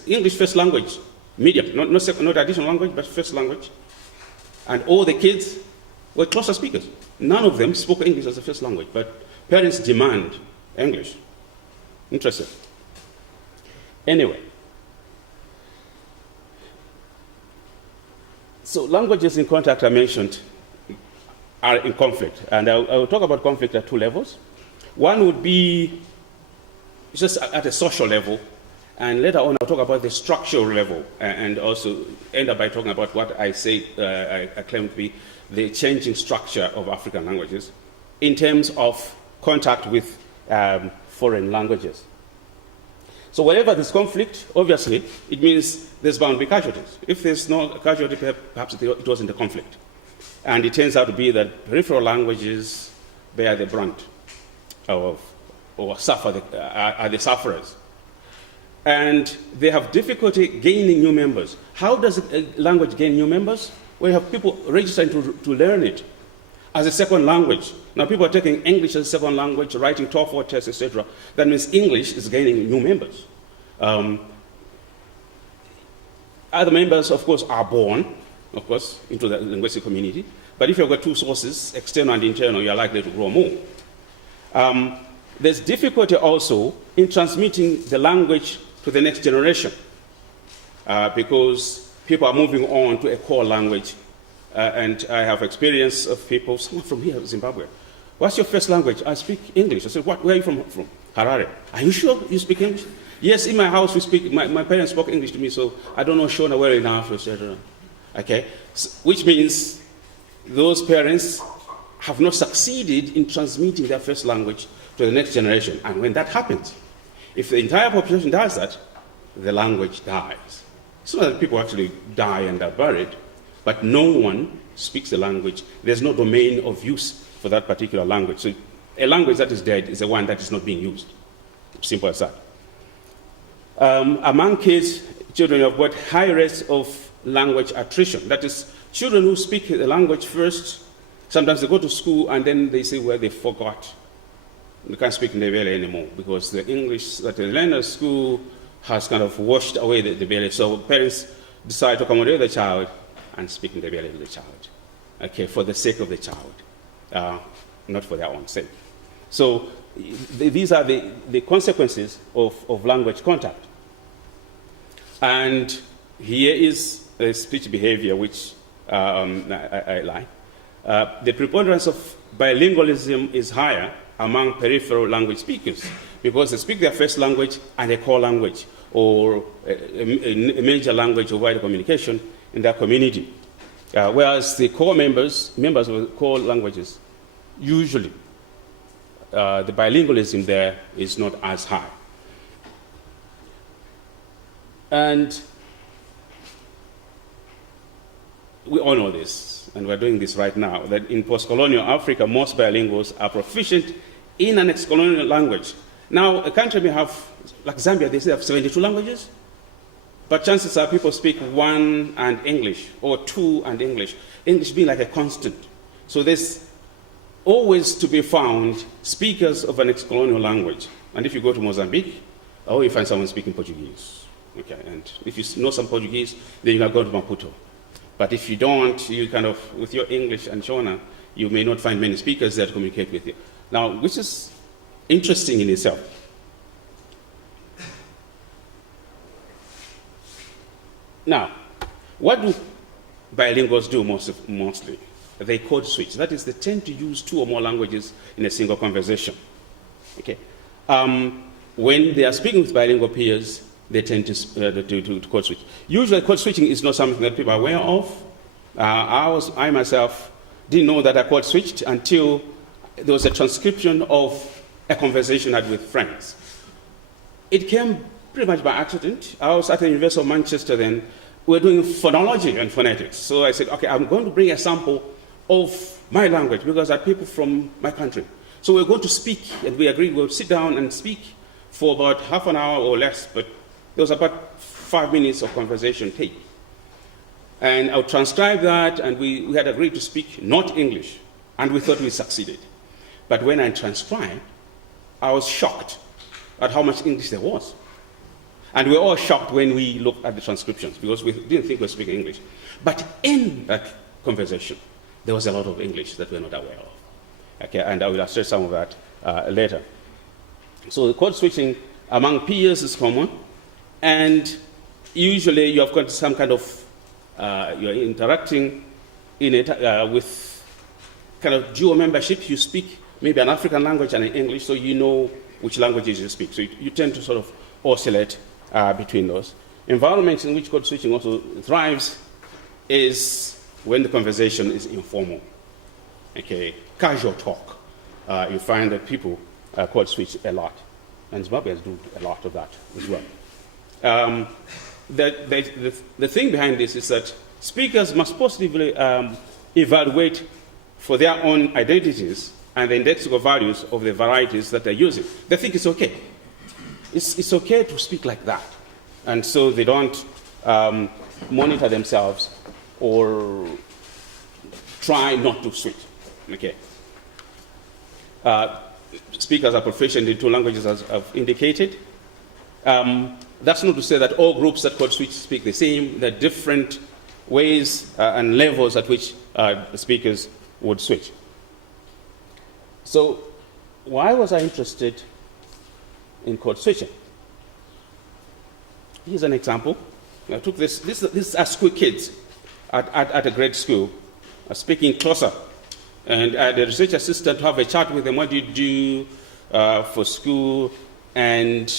English first language, medium, not additional language, but first language. And all the kids were cluster speakers. None of them spoke English as a first language, but parents demand English. Interesting. Anyway, so languages in contact I mentioned are in conflict, and I will talk about conflict at two levels. One would be just at a social level, and later on I'll talk about the structural level, and also end up by talking about what I say I claim to be the changing structure of African languages in terms of contact with foreign languages. So wherever there's conflict, obviously, it means there's bound to be casualties. If there's no casualty, perhaps it wasn't a conflict. And it turns out to be that peripheral languages bear the brunt of, or suffer, are the sufferers. And they have difficulty gaining new members. How does a language gain new members? Well, you have people registering to learn it as a second language. Now, people are taking English as a second language, writing TOEFL tests, etc. That means English is gaining new members. Other members, of course, are born, of course, into the linguistic community. But if you've got two sources, external and internal, you're likely to grow more. There's difficulty also in transmitting the language to the next generation because people are moving on to a core language. And I have experience of people, someone from here, Zimbabwe. What's your first language? I speak English. I said, where are you from? From Harare. Are you sure you speak English? Yes, in my house we speak, my parents spoke English to me, so I don't know Shona well enough, etc. Okay? So, which means those parents have not succeeded in transmitting their first language to the next generation. And when that happens, if the entire population does that, the language dies. It's not that people actually die and are buried, but no one speaks the language. There's no domain of use for that particular language. So a language that is dead is the one that is not being used. Simple as that. Among kids, children have got high rates of language attrition. That is, children who speak the language first, sometimes they go to school and then they say, well, they forgot. They can't speak Ndebele anymore because the English that they learn at school has kind of washed away the Ndebele. So parents decide to accommodate the child and speak Ndebele to the child, okay, for the sake of the child, not for their own sake. So these are the consequences of language contact. And here is a speech behavior which I like. The preponderance of bilingualism is higher among peripheral language speakers because they speak their first language and a core language or a major language of wider communication in their community. Whereas the core members of the core languages, usually the bilingualism there is not as high. And we all know this, and we're doing this right now, that in post-colonial Africa, most bilinguals are proficient in an ex-colonial language. Now, a country may have, like Zambia, they say they have 72 languages, but chances are people speak one and English, or two and English, English being like a constant. So there's always to be found speakers of an ex-colonial language. And if you go to Mozambique, you find someone speaking Portuguese. Okay, and if you know some Portuguese, then you can go to Maputo. But if you don't, you kind of, with your English and Shona, you may not find many speakers that communicate with you. Now, which is interesting in itself. Now, what do bilinguals do mostly? They code switch. That is, they tend to use 2 or more languages in a single conversation. Okay. When they are speaking with bilingual peers, they tend to code switch. Usually, code switching is not something that people are aware of. I myself didn't know that I code switched until there was a transcription of a conversation I had with friends. It came pretty much by accident. I was at the University of Manchester then. We were doing phonology and phonetics. So I said, okay, I'm going to bring a sample of my language because there are people from my country. So we're going to speak, and we agreed we'll sit down and speak for about half an hour or less, but there was about 5 minutes of conversation tape. And I'll transcribe that, and we had agreed to speak not English, and we thought we succeeded. But when I transcribed, I was shocked at how much English there was. And we were all shocked when we looked at the transcriptions, because we didn't think we were speaking English. But in that conversation, there was a lot of English that we're not aware of. Okay, and I will illustrate some of that later. So the code switching among peers is common, and usually you have got some kind of, you're interacting in it with kind of dual membership. You speak maybe an African language and an English, so you know which languages you speak. So you tend to sort of oscillate between those. Environments in which code switching also thrives is when the conversation is informal. Okay, casual talk. You find that people code switch a lot, and Zimbabweans do a lot of that as well. The thing behind this is that speakers must positively evaluate for their own identities and the indexical values of the varieties that they're using. They think it's okay. It's okay to speak like that. And so they don't monitor themselves or try not to switch. Okay. Speakers are proficient in 2 languages, as I've indicated. That's not to say that all groups that code switch speak the same. There are different ways and levels at which speakers would switch. So why was I interested in code switching? Here's an example. I took this are school kids at a grade school speaking Xhosa. And the research assistant to have a chat with them. What do you do for school, and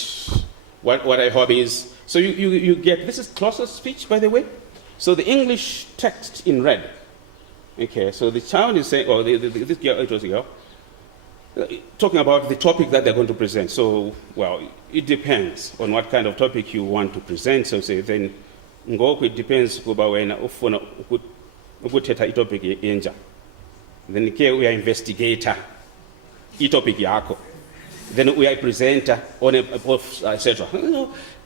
what are hobbies? So you get, this is Xhosa speech, by the way. So the English text in red. Okay, so the child is saying, or this girl, it was a girl, talking about the topic that they're going to present. So, well, it depends on what kind of topic you want to present. So say, then, it depends kuba wena ufuna ukuthetha itopic enja. Then we are investigator, topic yako. Then we are presenter, on etc.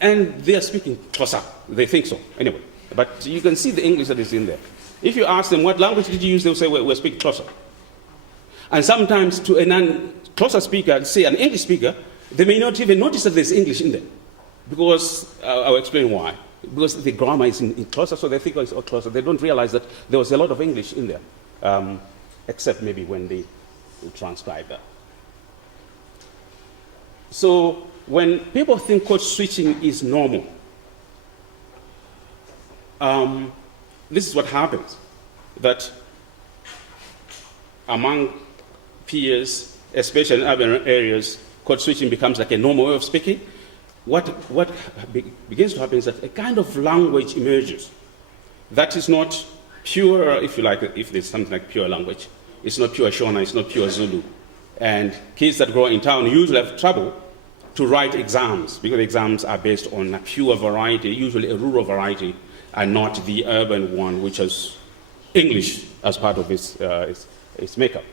And they are speaking Xhosa. They think so, anyway. But you can see the English that is in there. If you ask them, what language did you use? They'll say, we're speaking Xhosa. And sometimes to a non-Xhosa speaker, say an English speaker, they may not even notice that there's English in there. Because, I'll explain why. Because the grammar is in Xhosa, so they think it's all Xhosa. They don't realize that there was a lot of English in there. Except maybe when they transcribe that. So when people think code switching is normal, this is what happens, that among peers, especially in urban areas, code switching becomes like a normal way of speaking. What begins to happen is that a kind of language emerges that is not pure, if you like, if there's something like pure language. It's not pure Shona, it's not pure Zulu. And kids that grow in town usually have trouble to write exams, because exams are based on a pure variety, usually a rural variety, and not the urban one, which has English as part of its makeup.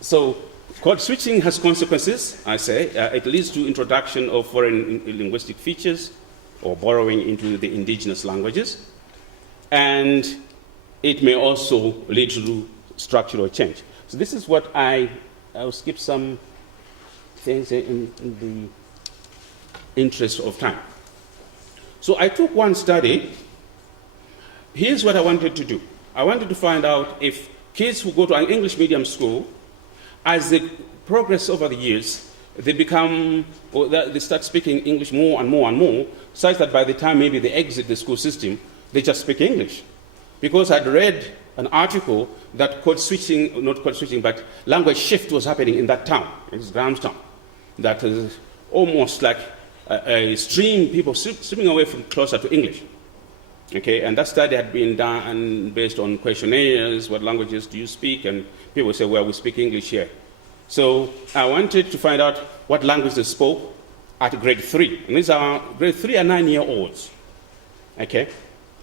So code switching has consequences, I say. It leads to introduction of foreign linguistic features, or borrowing into the indigenous languages. And it may also lead to structural change. So this is what I'll skip some things in the interest of time. So I took one study. Here's what I wanted to do. I wanted to find out if kids who go to an English medium school, as they progress over the years, they become, or they start speaking English more and more and more, such that by the time maybe they exit the school system, they just speak English. Because I'd read an article that code switching, not code switching, but language shift was happening in that town, it's Grahamstown, that is almost like a stream, people slipping away from closer to English. Okay, and that study had been done based on questionnaires, what languages do you speak, and people say, well, we speak English here. So I wanted to find out what language they spoke at grade 3. And these are grade 3 and 9-year-olds. Okay,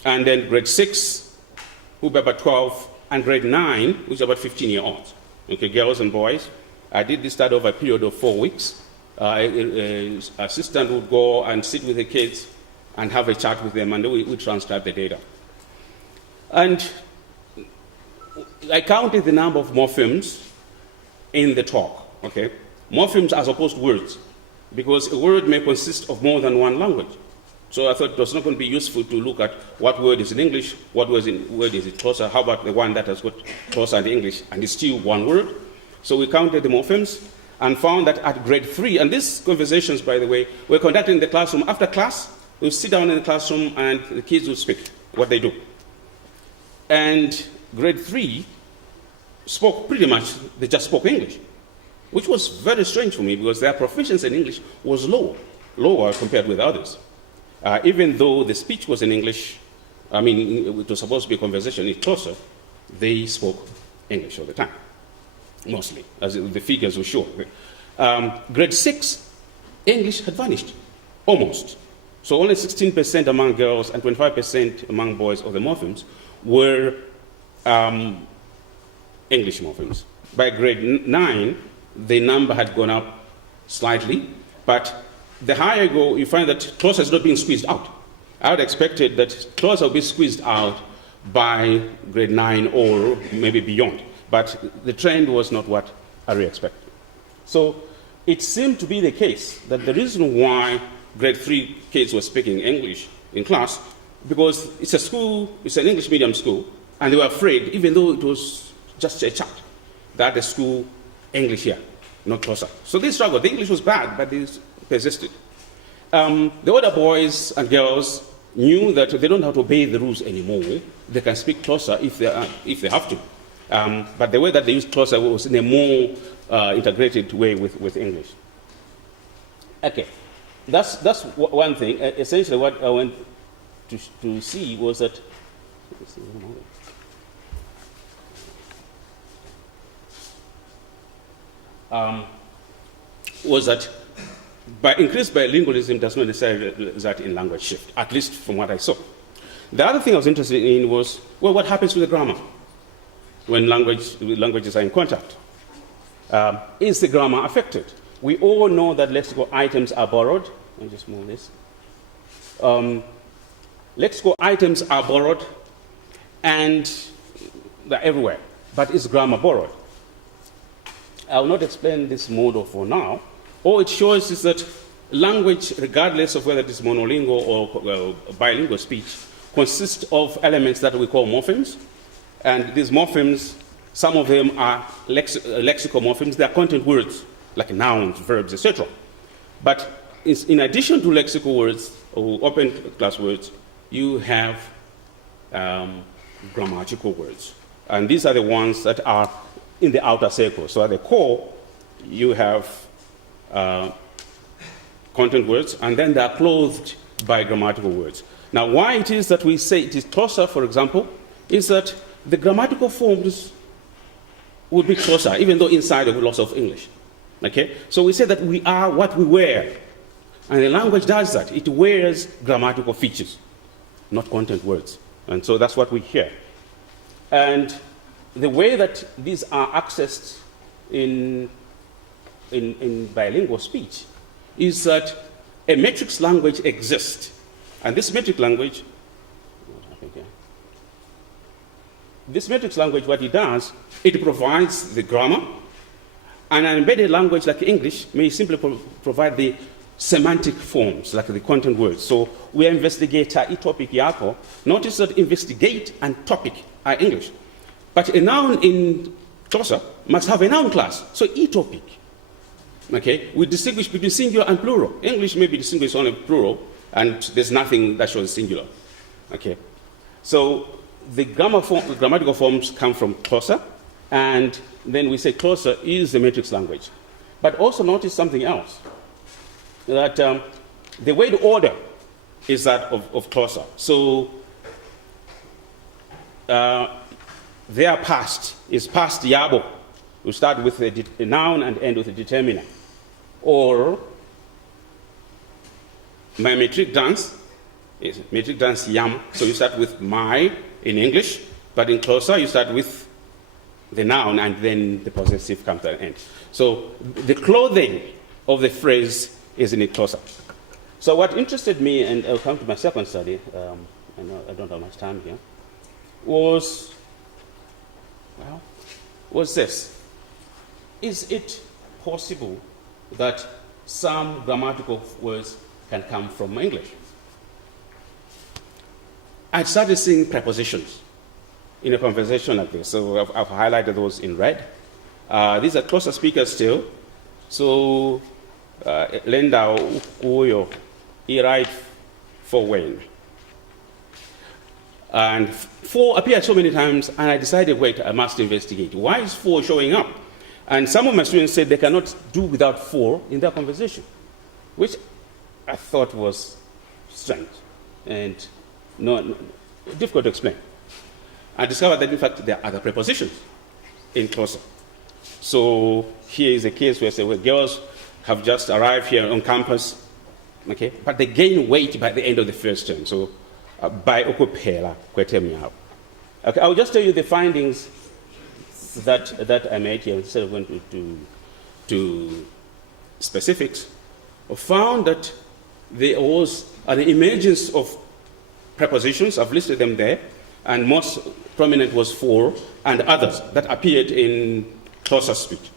and then grade 6, who were about 12, and grade 9, which are about 15-year-olds. Okay, girls and boys. I did this study over a period of 4 weeks. Assistant would go and sit with the kids and have a chat with them, and we transcribe the data. And I counted the number of morphemes in the talk, okay? Morphemes as opposed to words, because a word may consist of more than one language. So I thought it was not going to be useful to look at what word is in English, what word is in Xhosa, how about the one that has got Xhosa and English, and it's still one word. So we counted the morphemes and found that at grade 3, and these conversations, by the way, were conducted in the classroom. After class, we would sit down in the classroom and the kids would speak what they do. And grade 3 spoke pretty much, they just spoke English, which was very strange for me because their proficiency in English was lower compared with others. Even though the speech was in English, I mean, it was supposed to be a conversation in Xhosa, they spoke English all the time, mostly, as the figures will show. Grade 6, English had vanished, almost. So only 16% among girls and 25% among boys of the morphemes were English morphemes. By grade 9, the number had gone up slightly, but the higher you go, you find that Xhosa is not being squeezed out. I would expected that Xhosa would be squeezed out by grade 9 or maybe beyond, but the trend was not what I really expected. So it seemed to be the case that the reason why grade 3 kids were speaking English in class, because it's a school, it's an English medium school, and they were afraid, even though it was just a chat, that the school English here, not Xhosa. So they struggled. The English was bad, but they persisted. The older boys and girls knew that they don't have to obey the rules anymore. They can speak Xhosa if they have to. But the way that they used Xhosa was in a more integrated way with English. Okay, that's one thing. Essentially, what I went to see was that. Was that increased bilingualism does not necessarily result in language shift, at least from what I saw. The other thing I was interested in was, well, what happens to the grammar when languages are in contact? Is the grammar affected? We all know that lexical items are borrowed. Let me just move this. Lexical items are borrowed, and they're everywhere. But is grammar borrowed? I will not explain this model for now. All it shows is that language, regardless of whether it is monolingual or bilingual speech, consists of elements that we call morphemes. And these morphemes, some of them are lexical morphemes. They are content words, like nouns, verbs, etc. But in addition to lexical words or open class words, you have grammatical words. And these are the ones that are in the outer circle. So at the core, you have content words, and then they are clothed by grammatical words. Now, why it is that we say it is Xhosa, for example, is that the grammatical forms would be Xhosa, even though inside there were lots of English. Okay? So we say that we are what we wear. And the language does that. It wears grammatical features, not content words. And so that's what we hear. And the way that these are accessed in bilingual speech is that a matrix language exists. And this matrix language, what it does, it provides the grammar, and an embedded language like English may simply provide the semantic forms, like the content words. So we are investigator, e-topic, yako. Notice that investigate and topic are English. But a noun in Xhosa must have a noun class. So e-topic Okay, we distinguish between singular and plural. English may be distinguished only plural, and there's nothing that shows singular. Okay, so the grammatical forms come from Xhosa, and then we say Xhosa is the matrix language. But also notice something else, that the word order is that of Xhosa. So their past is past yabo. You start with a noun and end with a determiner. Or my metric dance is metric dance yam. So you start with my in English, but in Xhosa you start with the noun and then the possessive comes to an end. So the clothing of the phrase is in Xhosa. So what interested me, and I'll come to my second study, I know I don't have much time here, was this. Is it possible that some grammatical words can come from English? I started seeing prepositions in a conversation like this, so I've highlighted those in red. These are Xhosa speakers still. So, Lenda Uyo, right for when. And for appeared so many times, and I decided, wait, I must investigate. Why is for showing up? And some of my students said they cannot do without for in their conversation, which I thought was strange and difficult to explain. I discovered that, in fact, there are other prepositions in Xhosa. So here is a case where girls have just arrived here on campus, okay, but they gain weight by the end of the first term. So by okuphela kwethemiao. Okay, I'll just tell you the findings that I made here instead of going to specifics. I found that there was an emergence of prepositions. I've listed them there, and most prominent was for and others that appeared in Xhosa speech.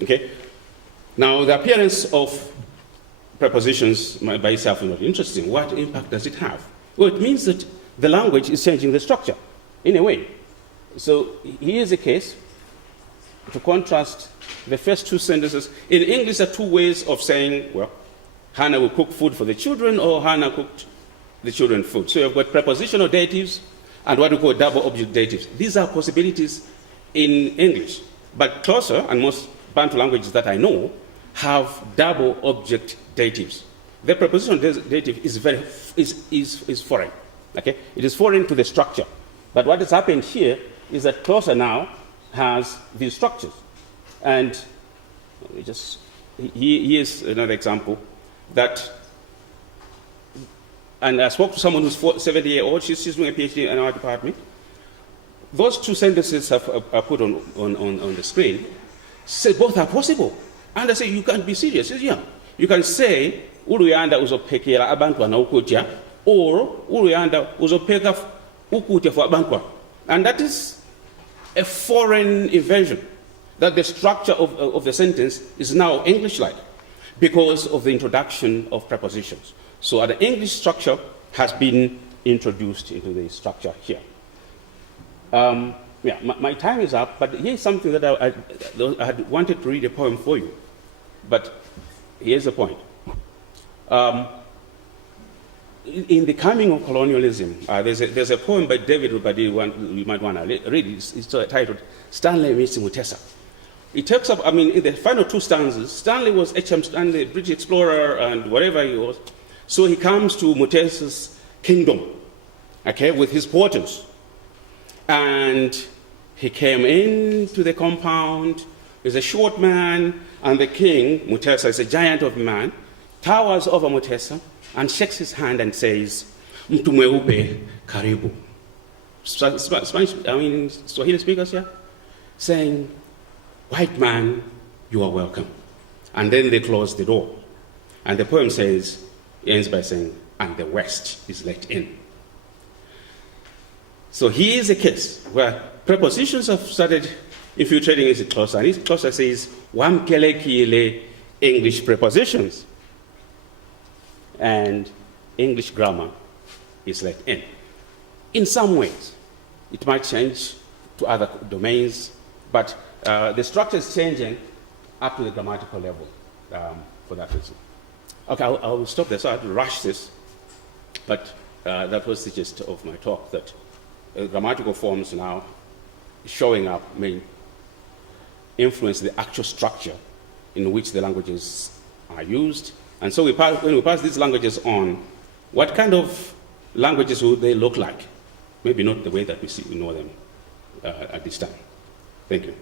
Okay. Now, the appearance of prepositions by itself is not interesting. What impact does it have? Well, it means that the language is changing the structure in a way. So here's a case to contrast the first two sentences. In English, there are two ways of saying, well, Hannah will cook food for the children, or Hannah cooked the children food. So you've got prepositional datives and what we call double object datives. These are possibilities in English. But Xhosa, and most Bantu languages that I know, have double object datives. The prepositional dative is foreign. Okay? It is foreign to the structure. But what has happened here is that Xhosa now has these structures. And here's another example that, and I spoke to someone who's 70-year-old, she's doing a PhD in our department. Those two sentences are put on the screen. Say both are possible. And I say, you can't be serious. Says, yeah. You can say, Uruyanda uzopekela abantu wanaukutya, or Uruyanda uzopeka ukutya for abantu. And that is a foreign invention, that the structure of the sentence is now English-like because of the introduction of prepositions. So the English structure has been introduced into the structure here. My time is up, but here's something that I had wanted to read a poem for you. But here's the point. In the coming of colonialism, there's a poem by David Rubadi you might want to read. It's titled Stanley Meets Mutesa. It takes up, in the final two stanzas, Stanley was H.M. Stanley, British explorer and whatever he was. So he comes to Mutesa's kingdom, okay, with his porters. And he came into the compound. He's a short man, and the king, Mutesa, is a giant of a man, towers over Mutesa and shakes his hand and says, Mtu mweupe karibu. Spanish, Swahili speakers here, saying, white man, you are welcome. And then they close the door. And the poem ends by saying, and the West is let in. So here is a case where prepositions have started infiltrating into Xhosa. And Xhosa says, wamkelekile English prepositions. And English grammar is let in. In some ways, it might change to other domains, but the structure is changing up to the grammatical level. for that reason. Okay, I'll stop there. So I had to rush this, but that was the gist of my talk, that grammatical forms now showing up may influence the actual structure in which the languages are used. And so when we pass these languages on, what kind of languages will they look like? Maybe not the way that we know them at this time. Thank you.